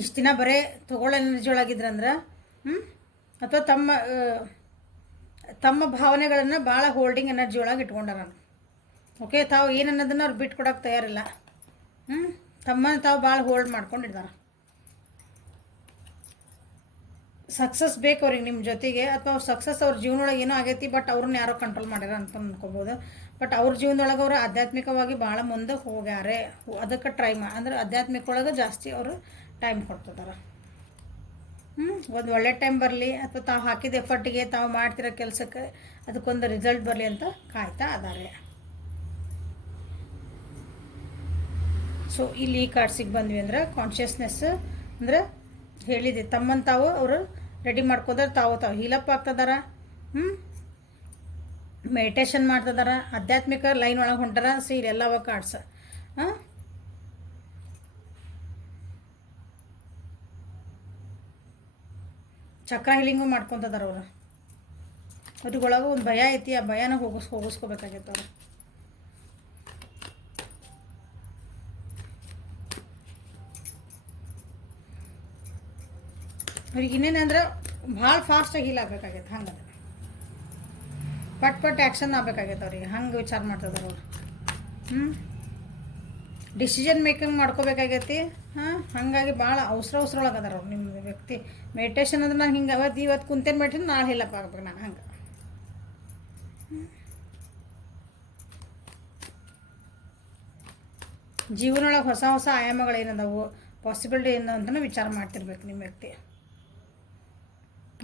ಇಷ್ಟು ದಿನ ಬರೀ ತಗೊಳ್ಳೋ ಎನರ್ಜಿ ಒಳಗಿದ್ರಂದ್ರೆ ಅಥವಾ ತಮ್ಮ ಭಾವನೆಗಳನ್ನು ಭಾಳ ಹೋಲ್ಡಿಂಗ್ ಎನರ್ಜಿ ಒಳಗೆ ಇಟ್ಕೊಂಡಾರ. ಓಕೆ, ತಾವು ಏನನ್ನೋದನ್ನು ಅವ್ರು ಬಿಟ್ಟು ಕೊಡೋಕೆ ತಯಾರಿಲ್ಲ. ತಮ್ಮನ್ನು ತಾವು ಭಾಳ ಹೋಲ್ಡ್ ಮಾಡ್ಕೊಂಡಿದ್ದಾರೆ. ಸಕ್ಸಸ್ ಬೇಕು ಅವ್ರಿಗೆ ನಿಮ್ಮ ಜೊತೆಗೆ, ಅಥವಾ ಅವ್ರ ಸಕ್ಸಸ್ ಅವ್ರ ಜೀವನೊಳಗೆ ಏನೋ ಆಗೈತಿ, ಬಟ್ ಅವ್ರನ್ನ ಯಾರೋ ಕಂಟ್ರೋಲ್ ಮಾಡ್ಯಾರ ಅಂತ ಅಂದ್ಕೋಬೋದು. ಬಟ್ ಅವ್ರ ಜೀವನದೊಳಗೆ ಅವರು ಆಧ್ಯಾತ್ಮಿಕವಾಗಿ ಭಾಳ ಮುಂದೆ ಹೋಗ್ಯಾರೆ. ಅದಕ್ಕೆ ಟ್ರೈ ಅಂದ್ರೆ ಆಧ್ಯಾತ್ಮಿಕ ಒಳಗೆ ಜಾಸ್ತಿ ಅವರು ಟೈಮ್ ಕೊಡ್ತಿದ್ದಾರೆ. ಒಂದು ಒಳ್ಳೆ ಟೈಮ್ ಬರಲಿ, ಅಥವಾ ತಾವು ಹಾಕಿದ ಎಫರ್ಟಿಗೆ, ತಾವು ಮಾಡ್ತಿರೋ ಕೆಲಸಕ್ಕೆ ಅದಕ್ಕೊಂದು ರಿಸಲ್ಟ್ ಬರಲಿ ಅಂತ ಕಾಯ್ತಾ ಅದಾರೆ. ಸೊ ಇಲ್ಲಿ ಈ ಕಾರ್ಡ್ಸಿಗೆ ಬಂದ್ವಿ ಅಂದ್ರೆ ಕಾನ್ಷಿಯಸ್ನೆಸ್ ಅಂದ್ರೆ ಹೇಳಿದೆ, ತಮ್ಮನ್ನು ತಾವು ಅವರು ರೆಡಿ ಮಾಡ್ಕೋದಾರ, ತಾವು ಹೀಲಪ್ ಆಗ್ತದಾರ, ಮೆಡಿಟೇಷನ್ ಮಾಡ್ತಿದಾರ, ಆಧ್ಯಾತ್ಮಿಕ ಲೈನ್ ಒಳಗೆ ಹೊಂಟಾರ. ಸೊ ಇಲ್ಲೆಲ್ಲವ ಕಾರ್ಡ್ಸ್ ಚಕ್ರ ಹೀಲಿಂಗು ಮಾಡ್ಕೊತದಾರ. ಅವ್ರಿಗೊಳಗೆ ಒಂದು ಭಯ ಐತಿ, ಆ ಭಯನ ಹೋಗಿಸ್ಕೋಬೇಕಾಗೈತೆ ಅವ್ರು. ಅವ್ರಿಗೆ ಇನ್ನೇನಂದ್ರೆ ಭಾಳ ಫಾಸ್ಟಾಗಿ ಹೀಲ್ ಆಗಬೇಕಾಗೈತೆ. ಹಂಗದ ಪಟ್ ಆ್ಯಕ್ಷನ್ ಆಗ್ಬೇಕಾಗೈತೆ ಅವ್ರಿಗೆ. ಹಂಗೆ ವಿಚಾರ ಮಾಡ್ತಿದ್ದಾರೆ ಅವ್ರು. ಡಿಸಿಷನ್ ಮೇಕಿಂಗ್ ಮಾಡ್ಕೋಬೇಕಾಗೈತಿ. ಹಾಗಾಗಿ ಭಾಳ ಅವಸರೊಳಗೆ ಅದಾರ ಅವ್ರು. ನಿಮ್ಮ ವ್ಯಕ್ತಿ ಮೆಡಿಟೇಷನ್ ಅಂದ್ರೆ ನಾನು ಹಿಂಗೆ ಇವತ್ತು ಕುಂತೇನು ಮೆಡಿಟೇಷನ್ ನಾಳೆ ಹೀಲಪ್ ಆಗ್ಬೇಕು ನಾನು. ಹಂಗೆ ಜೀವನೊಳಗೆ ಹೊಸ ಹೊಸ ಆಯಾಮಗಳೇನದಾವು, ಪಾಸಿಬಿಲಿಟಿ ಏನು ಅಂತಲೂ ವಿಚಾರ ಮಾಡ್ತಿರ್ಬೇಕು ನಿಮ್ಮ ವ್ಯಕ್ತಿ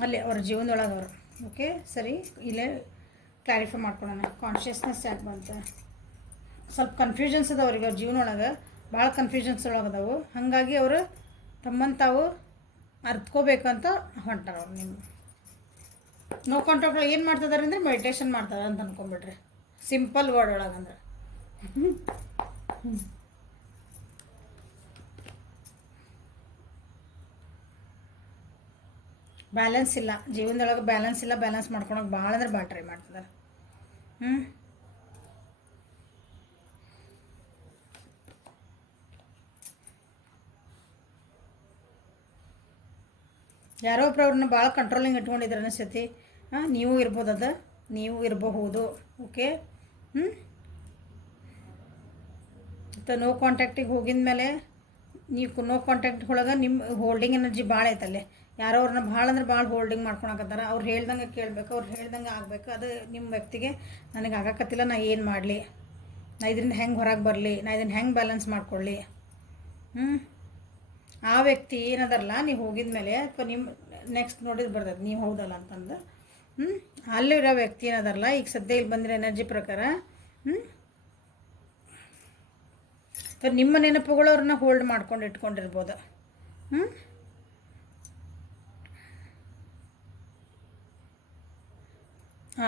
ಅಲ್ಲಿ ಅವ್ರ ಜೀವನದೊಳಗೆ ಅವರು. ಓಕೆ, ಸರಿ, ಇಲ್ಲೇ ಕ್ಲಾರಿಫೈ ಮಾಡ್ಕೊಳ್ಳೋಣ. ಕಾನ್ಷಿಯಸ್ನೆಸ್ ಯಾಕೆ ಬಂತ, ಸ್ವಲ್ಪ ಕನ್ಫ್ಯೂಷನ್ಸ್ ಅದಾವ ಅವ್ರಿಗೆ. ಅವ್ರ ಜೀವನೊಳಗೆ ಭಾಳ ಕನ್ಫ್ಯೂಷನ್ಸ್ ಒಳಗದಾವು. ಹಾಗಾಗಿ ಅವರು ತಮ್ಮನ್ನು ತಾವು ಅರ್ತ್ಕೋಬೇಕಂತ ಹೊಂಟಾರ ಅವ್ರು. ನಿಮ್ಮ ನೋ ಕಾಂಟ್ಯಾಕ್ಟ್ ಒಳಗೆ ಏನು ಮಾಡ್ತಿದ್ದಾರೆ ಅಂದರೆ ಮೆಡಿಟೇಷನ್ ಮಾಡ್ತಾರೆ ಅಂತ ಅಂದ್ಕೊಂಬಿಡ್ರಿ, ಸಿಂಪಲ್ ವರ್ಡ್ ಒಳಗಂದ್ರೆ. ಬ್ಯಾಲೆನ್ಸ್ ಇಲ್ಲ ಜೀವನದೊಳಗೆ, ಬ್ಯಾಲೆನ್ಸ್ ಇಲ್ಲ. ಬ್ಯಾಲೆನ್ಸ್ ಮಾಡ್ಕೊಳಕ್ಕೆ ಭಾಳ ಅಂದ್ರೆ ಭಾಳ ಟ್ರೈ ಮಾಡ್ತಿದ್ದಾರೆ. ಯಾರೋ ಒಬ್ರು ಅವ್ರನ್ನ ಭಾಳ ಕಂಟ್ರೋಲಿಂಗ್ ಇಟ್ಕೊಂಡಿದ್ದಾರೆ ಅನಿಸ್ತೈತಿ. ನೀವು ಇರ್ಬೋದು, ಅದು ನೀವು ಇರಬಹುದು. ಓಕೆ, ಮತ್ತು ನೋ ಕಾಂಟ್ಯಾಕ್ಟಿಗೆ ಹೋಗಿದ ಮೇಲೆ ನೀವು ನೋ ಕಾಂಟ್ಯಾಕ್ಟ್ ಒಳಗೆ ನಿಮ್ಮ ಹೋಲ್ಡಿಂಗ್ ಎನರ್ಜಿ ಭಾಳ ಐತಲ್ಲೇ. ಯಾರೋ ಅವ್ರನ್ನ ಭಾಳ ಅಂದ್ರೆ ಭಾಳ ಹೋಲ್ಡಿಂಗ್ ಮಾಡ್ಕೊಳಕತ್ತಾರ. ಅವ್ರು ಹೇಳ್ದಂಗೆ ಕೇಳಬೇಕು, ಅವ್ರು ಹೇಳ್ದಂಗೆ ಆಗಬೇಕು. ಅದು ನಿಮ್ಮ ವ್ಯಕ್ತಿಗೆ ನನಗೆ ಆಗಕತ್ತಿಲ್ಲ, ನಾ ಏನು ಮಾಡಲಿ, ನಾ ಇದರಿಂದ ಹೆಂಗೆ ಹೊರಗೆ ಬರಲಿ, ನಾ ಇದನ್ನು ಹೆಂಗೆ ಬ್ಯಾಲೆನ್ಸ್ ಮಾಡ್ಕೊಳ್ಳಿ. ಆ ವ್ಯಕ್ತಿ ಏನದಲ್ಲ, ನೀವು ಹೋಗಿದ ಮೇಲೆ ಅಥವಾ ನಿಮ್ಮ ನೆಕ್ಸ್ಟ್ ನೋಡಿದ್ರೆ ಬರ್ತದೆ ನೀವು ಹೌದಲ್ಲ ಅಂತಂದು. ಅಲ್ಲಿರೋ ವ್ಯಕ್ತಿ ಏನದಾರಲ್ಲ, ಈಗ ಸದ್ಯ ಇಲ್ಲಿ ಬಂದಿರೋ ಎನರ್ಜಿ ಪ್ರಕಾರ ಅಥವಾ ನಿಮ್ಮ ನೆನಪುಗಳು ಅವ್ರನ್ನ ಹೋಲ್ಡ್ ಮಾಡ್ಕೊಂಡು ಇಟ್ಕೊಂಡಿರ್ಬೋದು.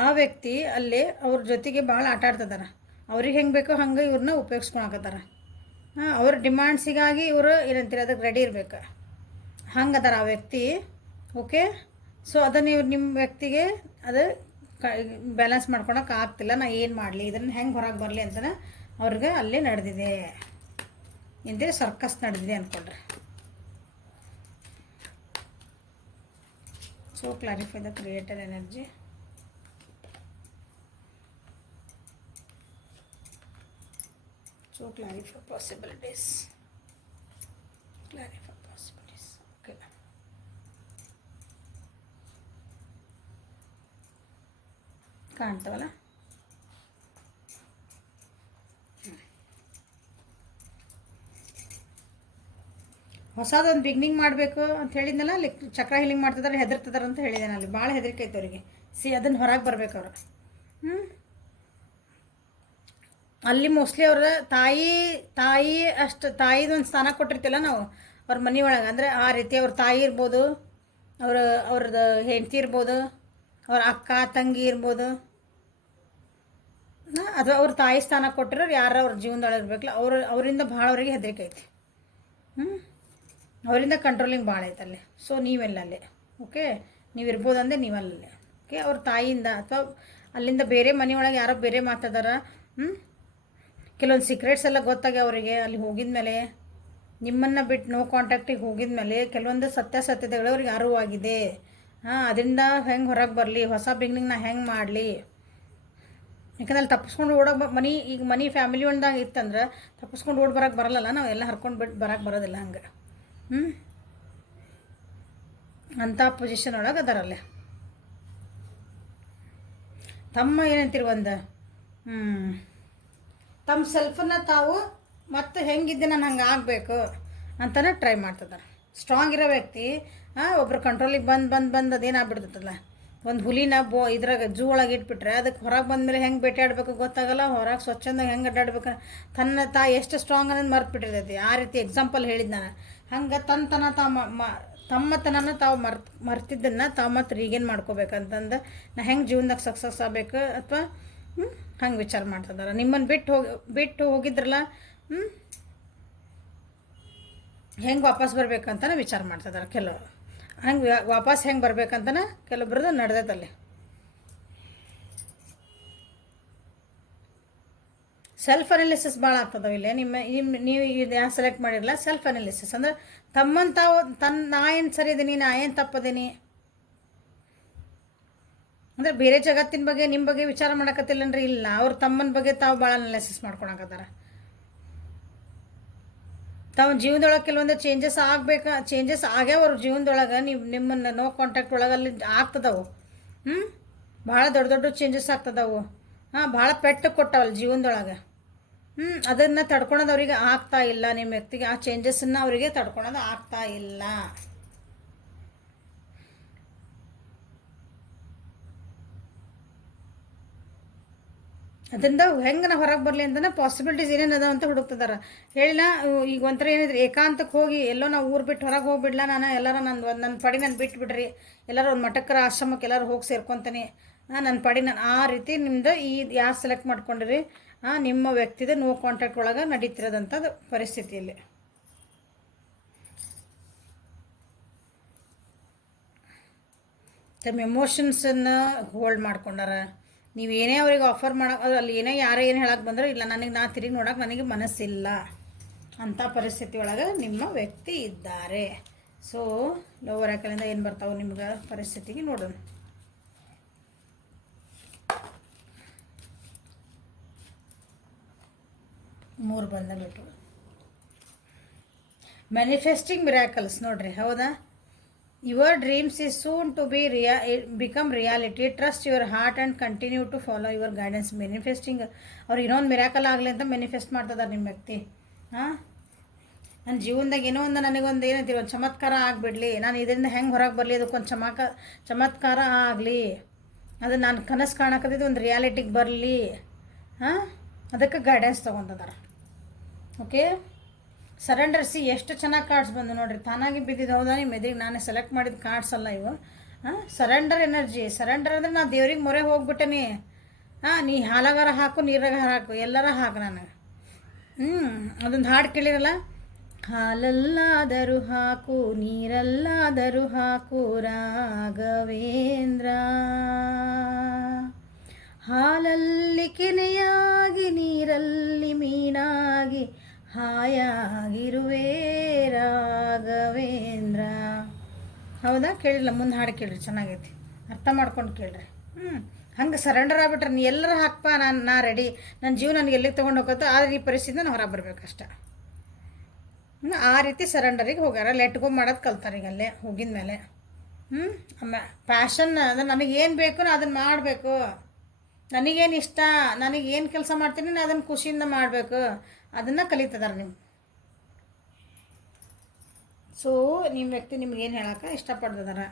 ಆ ವ್ಯಕ್ತಿ ಅಲ್ಲಿ ಅವ್ರ ಜೊತೆಗೆ ಭಾಳ ಆಟ ಆಡ್ತಿದ್ದಾರೆ. ಅವ್ರಿಗೆ ಹೆಂಗೆ ಬೇಕೋ ಹಂಗೆ ಇವ್ರನ್ನ ಉಪಯೋಗಿಸ್ಕೊಳಕತ್ತಾರ. ಅವ್ರ ಡಿಮ್ಯಾಂಡ್ಸಿಗಾಗಿ ಇವರು ಏನಂತೀರಿ ಅದಕ್ಕೆ ರೆಡಿ ಇರಬೇಕು. ಹಂಗದಾರ ಆ ವ್ಯಕ್ತಿ. ಓಕೆ, ಸೊ ಅದನ್ನು ಇವ್ರು ನಿಮ್ಮ ವ್ಯಕ್ತಿಗೆ ಅದು ಬ್ಯಾಲೆನ್ಸ್ ಮಾಡ್ಕೊಳಕ್ಕೆ ಆಗ್ತಿಲ್ಲ. ನಾ ಏನು ಮಾಡಲಿ, ಇದನ್ನು ಹೆಂಗೆ ಹೊರಗೆ ಬರಲಿ ಅಂತಲೇ ಅವ್ರಿಗೆ ಅಲ್ಲಿ ನಡೆದಿದೆ. ಹಿಂದೆ ಸರ್ಕಸ್ ನಡೆದಿದೆ ಅಂದ್ಕೊಂಡ್ರೆ. So clarify the creator energy. So clarify possibilities. Clarify possibilities. Okay. ಕಾಣ್ತವಲ್ಲ. ಹೊಸದೊಂದು ಬಿಗ್ನಿಂಗ್ ಮಾಡಬೇಕು ಅಂತ ಹೇಳಿದ್ನಲ್ಲ, ಅಲ್ಲಿ ಚಕ್ರ ಹೀಲಿಂಗ್ ಮಾಡ್ತಿದ್ದಾರೆ, ಹೆದರ್ತಿದ್ದಾರೆ ಅಂತ ಹೇಳಿದ್ದೇನೆ. ಅಲ್ಲಿ ಭಾಳ ಹೆದರಿಕೆ ಐತೆ ಅವರಿಗೆ. ಅದನ್ನು ಹೊರಗೆ ಬರ್ಬೇಕು ಅವರು. ಅಲ್ಲಿ ಮೋಸ್ಟ್ಲಿ ಅವ್ರ ತಾಯಿ ಅಷ್ಟು ತಾಯಿದೊಂದು ಸ್ಥಾನ ಕೊಟ್ಟಿರ್ತಿಲ್ಲ ನಾವು ಅವ್ರ ಮನೆ ಒಳಗೆ. ಅಂದರೆ ಆ ರೀತಿ ಅವ್ರ ತಾಯಿ ಇರ್ಬೋದು, ಅವ್ರದ್ದು ಹೆಂಡತಿ ಇರ್ಬೋದು, ಅವ್ರ ಅಕ್ಕ ತಂಗಿ ಇರ್ಬೋದು. ಅಥವಾ ಅವ್ರ ತಾಯಿ ಸ್ಥಾನ ಕೊಟ್ಟಿರೋರು ಯಾರು ಅವ್ರ ಜೀವನದೊಳಗೆ ಇರಬೇಕಲ್ಲ ಅವರಿಂದ ಭಾಳ ಅವರಿಗೆ ಹೆದರಿಕೆ ಐತಿ. ಅವರಿಂದ ಕಂಟ್ರೋಲಿಂಗ್ ಭಾಳ ಐತೆ ಅಲ್ಲಿ. ಸೊ ನೀವೆಲ್ಲ ಅಲ್ಲಿ ಓಕೆ, ನೀವು ಇರ್ಬೋದಂದೆ ನೀವಲ್ಲೇ ಓಕೆ. ಅವ್ರ ತಾಯಿಯಿಂದ ಅಥವಾ ಅಲ್ಲಿಂದ ಬೇರೆ ಮನೆಯೊಳಗೆ ಯಾರೋ ಬೇರೆ ಮಾತಾದಾರ. ಕೆಲವೊಂದು ಸೀಕ್ರೆಟ್ಸ್ ಎಲ್ಲ ಗೊತ್ತಾಗಿ ಅವರಿಗೆ ಅಲ್ಲಿ ಹೋಗಿದ ಮೇಲೆ, ನಿಮ್ಮನ್ನು ಬಿಟ್ಟು ನೋ ಕಾಂಟ್ಯಾಕ್ಟಿಗೆ ಹೋಗಿದ ಮೇಲೆ ಕೆಲವೊಂದು ಸತ್ಯಾಸತ್ಯತೆಗಳು ಅವ್ರಿಗೆ ಅರಿವಾಗಿದೆ. ಅದರಿಂದ ಹೆಂಗೆ ಹೊರಗೆ ಬರಲಿ, ಹೊಸ ಬಿಗ್ನಿಂಗ್ನ ಹೆಂಗೆ ಮಾಡಲಿ. ಯಾಕಂದ್ರೆ ಅಲ್ಲಿ ತಪ್ಪಿಸ್ಕೊಂಡು ಓಡೋಕೆ ಈಗ ಮನಿ ಫ್ಯಾಮಿಲಿ ಒಂದಾಗ ಇತ್ತಂದ್ರೆ ತಪ್ಪಿಸ್ಕೊಂಡು ಓಡಿ ಬರೋಕ್ಕೆ ಬರಲ್ಲ. ನಾವು ಎಲ್ಲ ಹರ್ಕೊಂಡು ಬಿಟ್ಟು ಬರೋಕ್ಕೆ ಬರೋದಿಲ್ಲ ಹಂಗೆ. ಅಂಥ ಪೊಸಿಷನ್ ಒಳಗೆ ಅದರಲ್ಲೇ ತಮ್ಮ ಏನಂತೀರಿ ಒಂದು ತಮ್ಮ ಸೆಲ್ಫನ್ನು ತಾವು ಮತ್ತು ಹೆಂಗಿದ್ದೆ ನಾನು ಹಂಗೆ ಆಗಬೇಕು ಅಂತಲೇ ಟ್ರೈ ಮಾಡ್ತಿದ್ದಾರೆ. ಸ್ಟ್ರಾಂಗ್ ಇರೋ ವ್ಯಕ್ತಿ ಒಬ್ರು ಕಂಟ್ರೋಲಿಗೆ ಬಂದು ಅದೇನಾಗ್ಬಿಡ್ತದಲ್ಲ, ಒಂದು ಹುಲಿನ ಇದ್ರಾಗ ಜೂ ಒಳಗೆ ಇಟ್ಬಿಟ್ರೆ ಅದಕ್ಕೆ ಹೊರಗೆ ಬಂದಮೇಲೆ ಹೆಂಗೆ ಬೇಟೆ ಗೊತ್ತಾಗಲ್ಲ. ಹೊರಗೆ ಸ್ವಚ್ಛಂದಾಗ ಹೆಂಗೆ ಅಡ್ಡಾಡ್ಬೇಕು, ತನ್ನ ಎಷ್ಟು ಸ್ಟ್ರಾಂಗ್ ಅನ್ನೋದು ಮರ್ತು ಬಿಟ್ಟಿರ್ತೈತಿ. ಆ ರೀತಿ ಎಕ್ಸಾಂಪಲ್ ಹೇಳಿದ್ದು ನಾನು. ಹಂಗೆ ತಮ್ಮತನನ ತಾವು ಮರ್ತಿದ್ದನ್ನು ತಾವು ಮತ್ತು ರೀಗೇನ್ ಮಾಡ್ಕೋಬೇಕಂತಂದು ನಾ ಹೆಂಗೆ ಜೀವನದಾಗ ಸಕ್ಸಸ್ ಆಗಬೇಕು ಅಥವಾ ಹಂಗೆ ವಿಚಾರ ಮಾಡ್ತಿದ್ದಾರೆ. ನಿಮ್ಮನ್ನು ಬಿಟ್ಟು ಹೋಗಿದ್ರಲ್ಲ, ಹೆಂಗೆ ವಾಪಸ್ ಬರ್ಬೇಕಂತನ ವಿಚಾರ ಮಾಡ್ತಿದ್ದಾರೆ ಕೆಲವರು. ಹಂಗೆ ವಾಪಸ್ ಹೆಂಗೆ ಬರ್ಬೇಕಂತನ ಕೆಲವೊಬ್ರದ್ದು ನಡೆದೈತಲ್ಲಿ. ಸೆಲ್ಫ್ ಅನಾಲಿಸಿಸ್ ಭಾಳ ಆಗ್ತದವು ಇಲ್ಲೇ. ನೀವು ಯಾರು ಸೆಲೆಕ್ಟ್ ಮಾಡಿರಲ್ಲ, ಸೆಲ್ಫ್ ಅನಾಲಿಸಿಸ್ ಅಂದ್ರೆ ತಮ್ಮನ್ನು ತಾವು ನಾ ಏನು ಸರಿ ಇದೀನಿ, ನಾ ಏನು ತಪ್ಪದೀನಿ ಅಂದರೆ ಬೇರೆ ಜಗತ್ತಿನ ಬಗ್ಗೆ ನಿಮ್ಮ ಬಗ್ಗೆ ವಿಚಾರ ಮಾಡಕತ್ತಿಲ್ಲನ್ರಿ. ಇಲ್ಲ, ಅವ್ರು ತಮ್ಮನ ಬಗ್ಗೆ ತಾವು ಭಾಳ ಅನಾಲಿಸಿಸ್ ಮಾಡ್ಕೊಳಕತ್ತಾರ. ತಾವು ಜೀವನದೊಳಗೆ ಕೆಲವೊಂದು ಚೇಂಜಸ್ ಆಗ್ಯಾವ ಅವ್ರ ಜೀವನದೊಳಗೆ. ನಿಮ್ಮನ್ನು ನೋ ಕಾಂಟ್ಯಾಕ್ಟ್ ಒಳಗೆ ಅಲ್ಲಿ ಆಗ್ತದವು. ಭಾಳ ದೊಡ್ಡ ಚೇಂಜಸ್ ಆಗ್ತದವು. ಭಾಳ ಪೆಟ್ಟು ಕೊಟ್ಟವಲ್ಲ ಜೀವನದೊಳಗೆ. ಅದನ್ನು ತಡ್ಕೊಳೋದು ಅವರಿಗೆ ಆಗ್ತಾ ಇಲ್ಲ. ನಿಮ್ಮ ವ್ಯಕ್ತಿಗೆ ಆ ಚೇಂಜಸ್ಸನ್ನು ಅವರಿಗೆ ತಡ್ಕೊಳೋದು ಆಗ್ತಾ ಇಲ್ಲ. ಅದರಿಂದ ಹೆಂಗೆ ನಾವು ಹೊರಗೆ ಬರಲಿ ಅಂತಲೇ ಪಾಸಿಬಿಲಿಟೀಸ್ ಏನೇನು ಅದಾವ ಅಂತ ಹುಡುಕ್ತಿದಾರೆ. ಹೇಳಿಲ್ಲ ಈಗ ಒಂಥರ ಏನಿದ್ರೆ ಏಕಾಂತಕ್ಕೆ ಹೋಗಿ ಎಲ್ಲೋ ನಾವು ಊರು ಬಿಟ್ಟು ಹೊರಗೆ ಹೋಗ್ಬಿಡ್ಲ, ನಾನು ಎಲ್ಲರೂ ನನ್ನ ಪಡಿ ನಾನು ಬಿಟ್ಬಿಡ್ರಿ, ಎಲ್ಲರೂ ಒಂದು ಮಠಕ್ಕರ ಆಶ್ರಮಕ್ಕೆ ಎಲ್ಲರೂ ಹೋಗಿ ಸೇರ್ಕೊತೀನಿ, ನನ್ನ ಪಡಿ ನಾನು ಆ ರೀತಿ ನಿಮ್ದು ಯಾರು ಸೆಲೆಕ್ಟ್ ಮಾಡ್ಕೊಂಡಿರಿ ನಿಮ್ಮ ವ್ಯಕ್ತಿದ ನೋ ಕಾಂಟ್ಯಾಕ್ಟ್ ಒಳಗೆ ನಡೀತಿರೋದಂಥದ್ದು ಪರಿಸ್ಥಿತಿಯಲ್ಲಿ. ತಮ್ಮ ಎಮೋಷನ್ಸನ್ನು ಹೋಲ್ಡ್ ಮಾಡ್ಕೊಂಡಾರ. ನೀವೇನೇ ಅವ್ರಿಗೆ ಆಫರ್ ಮಾಡೋಕೆ ಅಲ್ಲಿ ಯಾರೇ ಏನು ಹೇಳಕ್ಕೆ ಬಂದರೂ ಇಲ್ಲ, ನಾ ತಿರುಗಿ ನೋಡೋಕೆ ನನಗೆ ಮನಸ್ಸಿಲ್ಲ ಅಂಥ ಪರಿಸ್ಥಿತಿ ಒಳಗೆ ನಿಮ್ಮ ವ್ಯಕ್ತಿ ಇದ್ದಾರೆ. ಸೊ ಲೋವರ್ ಯಾಕಲಿಂದ ಏನು ಬರ್ತಾವೆ ನಿಮ್ಗೆ ಪರಿಸ್ಥಿತಿಗೆ ನೋಡೋಣ. ಮೂರು ಬಂದಬಿಟ್ಟು ಮ್ಯಾನಿಫೆಸ್ಟಿಂಗ್ ಮಿರಾಕಲ್ಸ್ ನೋಡ್ರಿ. ಹೌದಾ? Your dreams is soon to become reality. Trust your heart and continue to follow your guidance. Manifesting ಅವ್ರು ಇನ್ನೊಂದು ಮಿರಾಕಲ್ ಆಗಲಿ ಅಂತ ಮ್ಯಾನಿಫೆಸ್ಟ್ ಮಾಡ್ತಿದ್ದಾರೆ ನಿಮ್ಮ ವ್ಯಕ್ತಿ. ನನ್ನ ಜೀವನದಾಗ ಏನೋ ಒಂದು ನನಗೊಂದು ಏನಂತೀವಿ ಒಂದು ಚಮತ್ಕಾರ ಆಗಿಬಿಡ್ಲಿ, ನಾನು ಇದರಿಂದ ಹೆಂಗೆ ಹೊರಗೆ ಬರಲಿ, ಅದಕ್ಕೊಂದು ಚಮತ್ಕಾರ ಆಗಲಿ, ಅದು ನಾನು ಕನಸು ಕಾಣಕತ್ತಿದ್ದು ಒಂದು ರಿಯಾಲಿಟಿಗೆ ಬರಲಿ, ಅದಕ್ಕೆ ಗೈಡೆನ್ಸ್ ತೊಗೊತಿದ್ದಾರೆ. ಓಕೆ, ಸರೆಂಡರ್ಸಿ ಎಷ್ಟು ಚೆನ್ನಾಗಿ ಕಾರ್ಡ್ಸ್ ಬಂದು ನೋಡಿರಿ. ತಾನಾಗಿ ಬಿದ್ದಿದ್ದು. ಹೌದಾ? ನಿಮ್ಮ ಎದುರಿಗೆ ನಾನೇ ಸೆಲೆಕ್ಟ್ ಮಾಡಿದ ಕಾರ್ಡ್ಸ್ ಅಲ್ಲ ಇವು. Surrender energy. ಸರೆಂಡರ್ ಅಂದರೆ ನಾನು ದೇವ್ರಿಗೆ ಮೊರೆ ಹೋಗ್ಬಿಟ್ಟೇನಿ. ನೀ ಹಾಲಾಗಾರ ಹಾಕು, ನೀರಾಗಾರ ಹಾಕು, ಎಲ್ಲರ ಹಾಕು ನನಗೆ. ಅದೊಂದು ಹಾಡು ಕೇಳಿರಲ್ಲ, ಹಾಲಲ್ಲಾದರೂ ಹಾಕು, ನೀರಲ್ಲಾದರೂ ಹಾಕು ರಾಘವೇಂದ್ರ, ಹಾಲಲ್ಲಿ ಕೆನೆಯಾಗಿ ನೀರಲ್ಲಿ ಮೀನಾಗಿ ಹಾಯಾಗಿರುವೆ ರಾಘವೇಂದ್ರ. ಹೌದಾ? ಕೇಳಿಲ್ಲ, ಮುಂದೆ ಹಾಡು ಕೇಳ್ರಿ, ಚೆನ್ನಾಗೈತಿ, ಅರ್ಥ ಮಾಡ್ಕೊಂಡು ಕೇಳ್ರಿ. ಹಂಗೆ ಸರೆಂಡರ್ ಆಗ್ಬಿಟ್ರೆ ನೀ ಎಲ್ಲರೂ ಹಾಕ್ಪ, ನಾ ರೆಡಿ, ನನ್ನ ಜೀವ ನನಗೆ ಎಲ್ಲಿಗೆ ತೊಗೊಂಡು ಹೋಗೋದು, ಆದರೆ ಈ ಪರಿಸ್ಥಿತಿ ನಾನು ಹೊರಗೆ ಬರಬೇಕಷ್ಟ. ಆ ರೀತಿ ಸರೆಂಡರಿಗೆ ಹೋಗ್ಯಾರ. ಲೆಟ್ ಗೋ ಮಾಡೋದು ಕಲ್ತಾರೆ ಈಗ ಅಲ್ಲೇ ಹೋಗಿದ ಮೇಲೆ. ಆಮೇಲೆ ಪ್ಯಾಷನ್, ಅದು ನನಗೇನು ಬೇಕು ನಾ ಅದನ್ನು ಮಾಡಬೇಕು, ನನಗೇನು ಇಷ್ಟ, ನನಗೇನು ಕೆಲಸ ಮಾಡ್ತೀನಿ ನಾನು ಅದನ್ನು ಖುಷಿಯಿಂದ ಮಾಡಬೇಕು, ಅದನ್ನು ಕಲಿತದಾರೆ ನೀವು. ಸೊ ನಿಮ್ಮ ವ್ಯಕ್ತಿ ನಿಮ್ಗೇನು ಹೇಳೋಕೆ ಇಷ್ಟಪಡ್ತಿದಾರೆ.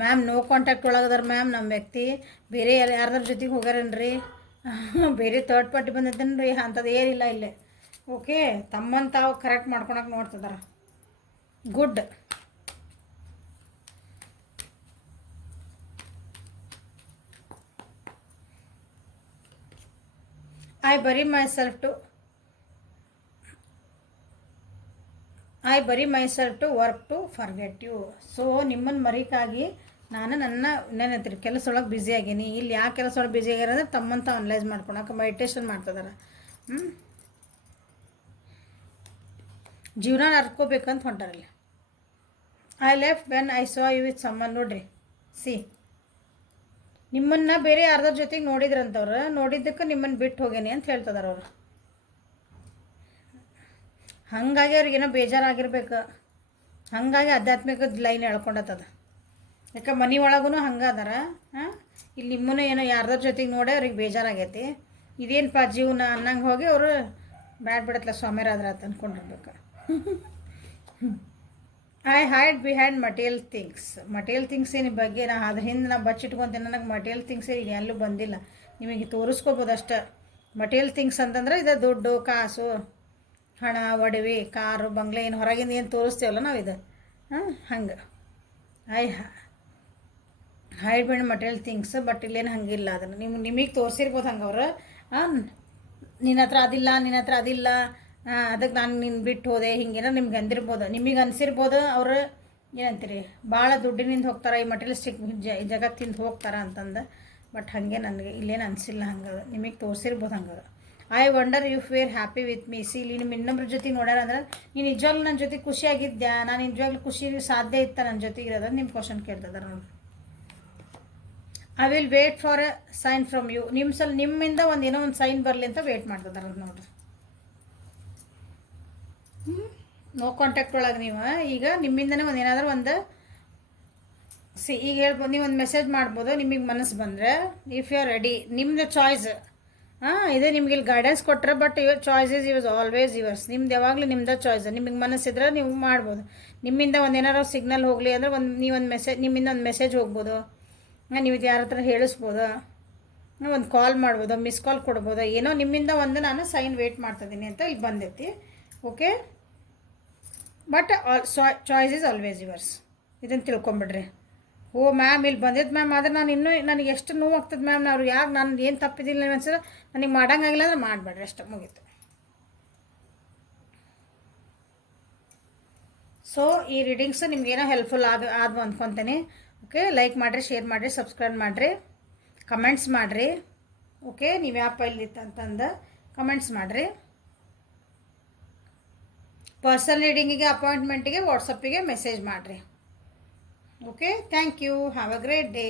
ಮ್ಯಾಮ್ ನೋ ಕಾಂಟ್ಯಾಕ್ಟ್ ಒಳಗದಾರ ಮ್ಯಾಮ್ ನಮ್ಮ ವ್ಯಕ್ತಿ. ಬೇರೆ ಯಾರ್ದಾರ ಜೊತೆಗೆ ಹೋಗ್ಯಾರೇನ್ರಿ, ಬೇರೆ ಥರ್ಡ್ ಪಾರ್ಟಿ ಬಂದೈತೇನ್ರಿ, ಅಂಥದ್ದು ಏನಿಲ್ಲ ಇಲ್ಲೇ. ಓಕೆ, ತಮ್ಮನ್ನು ತಾವು ಕರೆಕ್ಟ್ ಮಾಡ್ಕೊಳಕ್ಕೆ ನೋಡ್ತಿದಾರೆ. Good. I bury myself to work to forget you. So ನಿಮ್ಮನ್ನು ಮರಿಕಾಗಿ ನಾನು ಇನ್ನೇನಂತೀರಿ ಕೆಲಸ ಒಳಗೆ ಬ್ಯುಸಿ ಆಗೀನಿ. ಇಲ್ಲಿ ಯಾವ ಕೆಲಸ ಒಳಗೆ ಬ್ಯುಸಿ ಆಗಿರೋದ್ರೆ ತಮ್ಮಂತ ಅನಲೈಸ್ ಮಾಡ್ಕೊಳಕ್ಕೆ ಮೆಡಿಟೇಷನ್ ಮಾಡ್ತಿದಾರೆ. ಜೀವನ ನಡ್ಕೋಬೇಕಂತ ಹೊಂಟಾರಲ್ಲಿ. I left when I saw you with someone. ನೋಡ್ರಿ ಸಿ, ನಿಮ್ಮನ್ನು ಬೇರೆ ಯಾರ್ದಾರ ಜೊತೆಗೆ ನೋಡಿದ್ರಂತವ್ರು, ನೋಡಿದ್ದಕ್ಕೆ ನಿಮ್ಮನ್ನು ಬಿಟ್ಟು ಹೋಗೇನಿ ಅಂತ ಹೇಳ್ತಿದಾರೆ ಅವರು. ಹಾಗಾಗಿ ಅವ್ರಿಗೇನೋ ಬೇಜಾರಾಗಿರ್ಬೇಕು, ಹಾಗಾಗಿ ಆಧ್ಯಾತ್ಮಿಕದ ಲೈನ್ ಹೇಳ್ಕೊಂಡತ್ತದ. ಯಾಕೆ ಮನೆ ಒಳಗೂ ಹಂಗೆ ಅದಾರ. ಇಲ್ಲಿ ನಿಮ್ಮನ್ನು ಏನೋ ಯಾರ್ದಾರ ಜೊತೆಗೆ ನೋಡಿ ಅವ್ರಿಗೆ ಬೇಜಾರಾಗೈತಿ. ಇದೇನಪ್ಪ ಜೀವನ ಅನ್ನಂಗೆ ಹೋಗಿ ಅವರು ಬ್ಯಾಡ್ ಬಿಡತ್ಲ ಸ್ವಾಮಿರಾದ್ರ ಅಂತ ಅಂದ್ಕೊಂಡಿರ್ಬೇಕು. ಐ ಹೈಡ್ ಬಿಹೈಂಡ್ ಮಟೀರಿಯಲ್ ಥಿಂಗ್ಸಿನ ಬಗ್ಗೆ ಅದ್ರ ಹಿಂದೆ ನಾ ಬಚ್ಚಿಟ್ಕೊತೀನಿ. ನನಗೆ ಮಟೀರಿಯಲ್ ಥಿಂಗ್ಸ್ ಎಲ್ಲೂ ಬಂದಿಲ್ಲ, ನಿಮಗೆ ತೋರಿಸ್ಕೋಬೋದು ಅಷ್ಟೆ. ಮಟೀರಿಯಲ್ ಥಿಂಗ್ಸ್ ಅಂತಂದ್ರೆ ಇದು ದುಡ್ಡು ಕಾಸು ಹಣ ಒಡವೆ ಕಾರು ಬಂಗ್ಲೆ ಏನು ಹೊರಗಿಂದ ಏನು ತೋರಿಸ್ತೀವಲ್ಲ ನಾವು ಇದು ಹಂಗೆ. I hide behind material things. But ಇಲ್ಲೇನು ಹಂಗಿಲ್ಲ. ಅದನ್ನು ನಿಮಗೆ ತೋರಿಸಿರ್ಬೋದು ಹಂಗೆ ಅವ್ರು. ನಿನ್ನ ಹತ್ರ ಅದಿಲ್ಲ ಅದಕ್ಕೆ ನಾನು ನಿನ್ನ ಬಿಟ್ಟು ಹೋದೆ ಹಿಂಗೇನೋ ನಿಮ್ಗೆ ಅಂದಿರ್ಬೋದು, ನಿಮಗೆ ಅನಿಸಿರ್ಬೋದು. ಅವರು ಏನಂತೀರಿ ಭಾಳ ದುಡ್ಡಿನಿಂದ ಹೋಗ್ತಾರೆ, ಈ ಮಟೀರಿಯಲಿಸ್ಟಿಕ್ ಜಗತ್ತಿಂದ ಹೋಗ್ತಾರೆ ಅಂತಂದು. ಬಟ್ ಹಾಗೆ ನನಗೆ ಇಲ್ಲೇನು ಅನಿಸಿಲ್ಲ ಹಂಗೆ. ನಿಮಗೆ ತೋರಿಸಿರ್ಬೋದು ಹಂಗೆ. I wonder if were happy with me. See, ಇಲ್ಲಿ ನಿಮ್ಮ ಇನ್ನೊಬ್ರ ಜೊತೆ ನೋಡ್ಯಾರ ಅಂದ್ರೆ ನೀನು ನಿಜವಾಗ್ಲೂ ನನ್ನ ಜೊತೆ ಖುಷಿಯಾಗಿದ್ಯಾ, ನಾನು ನಿಜವಾಗ್ಲೂ ಖುಷಿ ಸಾಧ್ಯ ಇತ್ತ ನನ್ನ ಜೊತೆಗೆ ಇರೋದು ನಿಮ್ಮ ಕ್ವಶನ್ ಕೇಳ್ತಿದ್ದಾರೆ ನೋಡಿ. I will wait for a sign from you. ನಿಮ್ಮಿಂದ ಏನೋ ಒಂದು ಸೈನ್ ಬರಲಿ ಅಂತ ವೇಟ್ ಮಾಡ್ತಿದ್ದಾರೆ ಅಂತ ನೋಡ್ರಿ. ನೋ ಕಾಂಟ್ಯಾಕ್ಟ್ ಒಳಗೆ ನೀವು ಈಗ ನಿಮ್ಮಿಂದನೇ ಏನಾದರೂ ಒಂದು ಈಗ ಹೇಳ್ಬೋದು, ನೀವು ಒಂದು ಮೆಸೇಜ್ ಮಾಡ್ಬೋದು ನಿಮಗೆ ಮನಸ್ಸು ಬಂದರೆ. ಇಫ್ ಯು ಆರ್ ರೆಡಿ, ನಿಮ್ಮದು ಚಾಯ್ಸ್. ಇದೇ ನಿಮ್ಗೆ ಇಲ್ಲಿ ಗೈಡೆನ್ಸ್ ಕೊಟ್ಟರೆ, but your choice is always yours. ನಿಮ್ದು ಯಾವಾಗಲೂ ನಿಮ್ದು ಚಾಯ್ಸ್. ನಿಮಗೆ ಮನಸ್ಸಿದ್ರೆ ನೀವು ಮಾಡ್ಬೋದು. ನಿಮ್ಮಿಂದ ಏನಾರು ಸಿಗ್ನಲ್ ಹೋಗಲಿ ಅಂದರೆ ನಿಮ್ಮಿಂದ ಒಂದು ಮೆಸೇಜ್ ಹೋಗ್ಬೋದು. ನೀವು ಇದು ಯಾರ ಹತ್ರ ಹೇಳಿಸ್ಬೋದು, ಒಂದು ಕಾಲ್ ಮಾಡ್ಬೋದು, ಮಿಸ್ ಕಾಲ್ ಕೊಡ್ಬೋದು, ಏನೋ ನಿಮ್ಮಿಂದ ನಾನು ಸೈನ್ ವೇಟ್ ಮಾಡ್ತಿದ್ದೀನಿ ಅಂತ ಇಲ್ಲಿ ಬಂದೈತಿ. Okay, but choice is always yours. ಇದನ್ನು ತಿಳ್ಕೊಂಬಿಡ್ರಿ. ಓ ಮ್ಯಾಮ್ ಇಲ್ಲಿ ಬಂದಿದ್ದು ಮ್ಯಾಮ್, ಆದರೆ ನನಗೆ ಎಷ್ಟು ನೋವು ಆಗ್ತದೆ ಮ್ಯಾಮ್, ಅವ್ರು ನಾನು ಏನು ತಪ್ಪಿದ್ದಿಲ್ಲ ಅನ್ಸಿದ್ರೆ ನನಗೆ ಮಾಡೋಂಗಾಗಿಲ್ಲ ಅಂದರೆ ಮಾಡಬೇಡ್ರಿ ಅಷ್ಟೇ, ಮುಗೀತು. ಸೊ ಈ ರೀಡಿಂಗ್ಸ್ ನಿಮ್ಗೇನೋ ಹೆಲ್ಪ್ಫುಲ್ ಆದ್ವು ಅಂದ್ಕೊತೀನಿ. ಓಕೆ, ಲೈಕ್ ಮಾಡಿರಿ, ಶೇರ್ ಮಾಡಿರಿ, ಸಬ್ಸ್ಕ್ರೈಬ್ ಮಾಡಿರಿ, ಕಮೆಂಟ್ಸ್ ಮಾಡಿರಿ. ಓಕೆ, ನೀವು ಯಾವ ಪೈಲಿತ್ತು ಅಂತಂದು ಕಮೆಂಟ್ಸ್ ಮಾಡಿರಿ. ಪರ್ಸನಲ್ ರೀಡಿಂಗಿಗೆ ಅಪಾಯಿಂಟ್ಮೆಂಟಿಗೆ ವಾಟ್ಸಪ್ಪಿಗೆ ಮೆಸೇಜ್ ಮಾಡಿರಿ. Okay, thank you. Have a great day.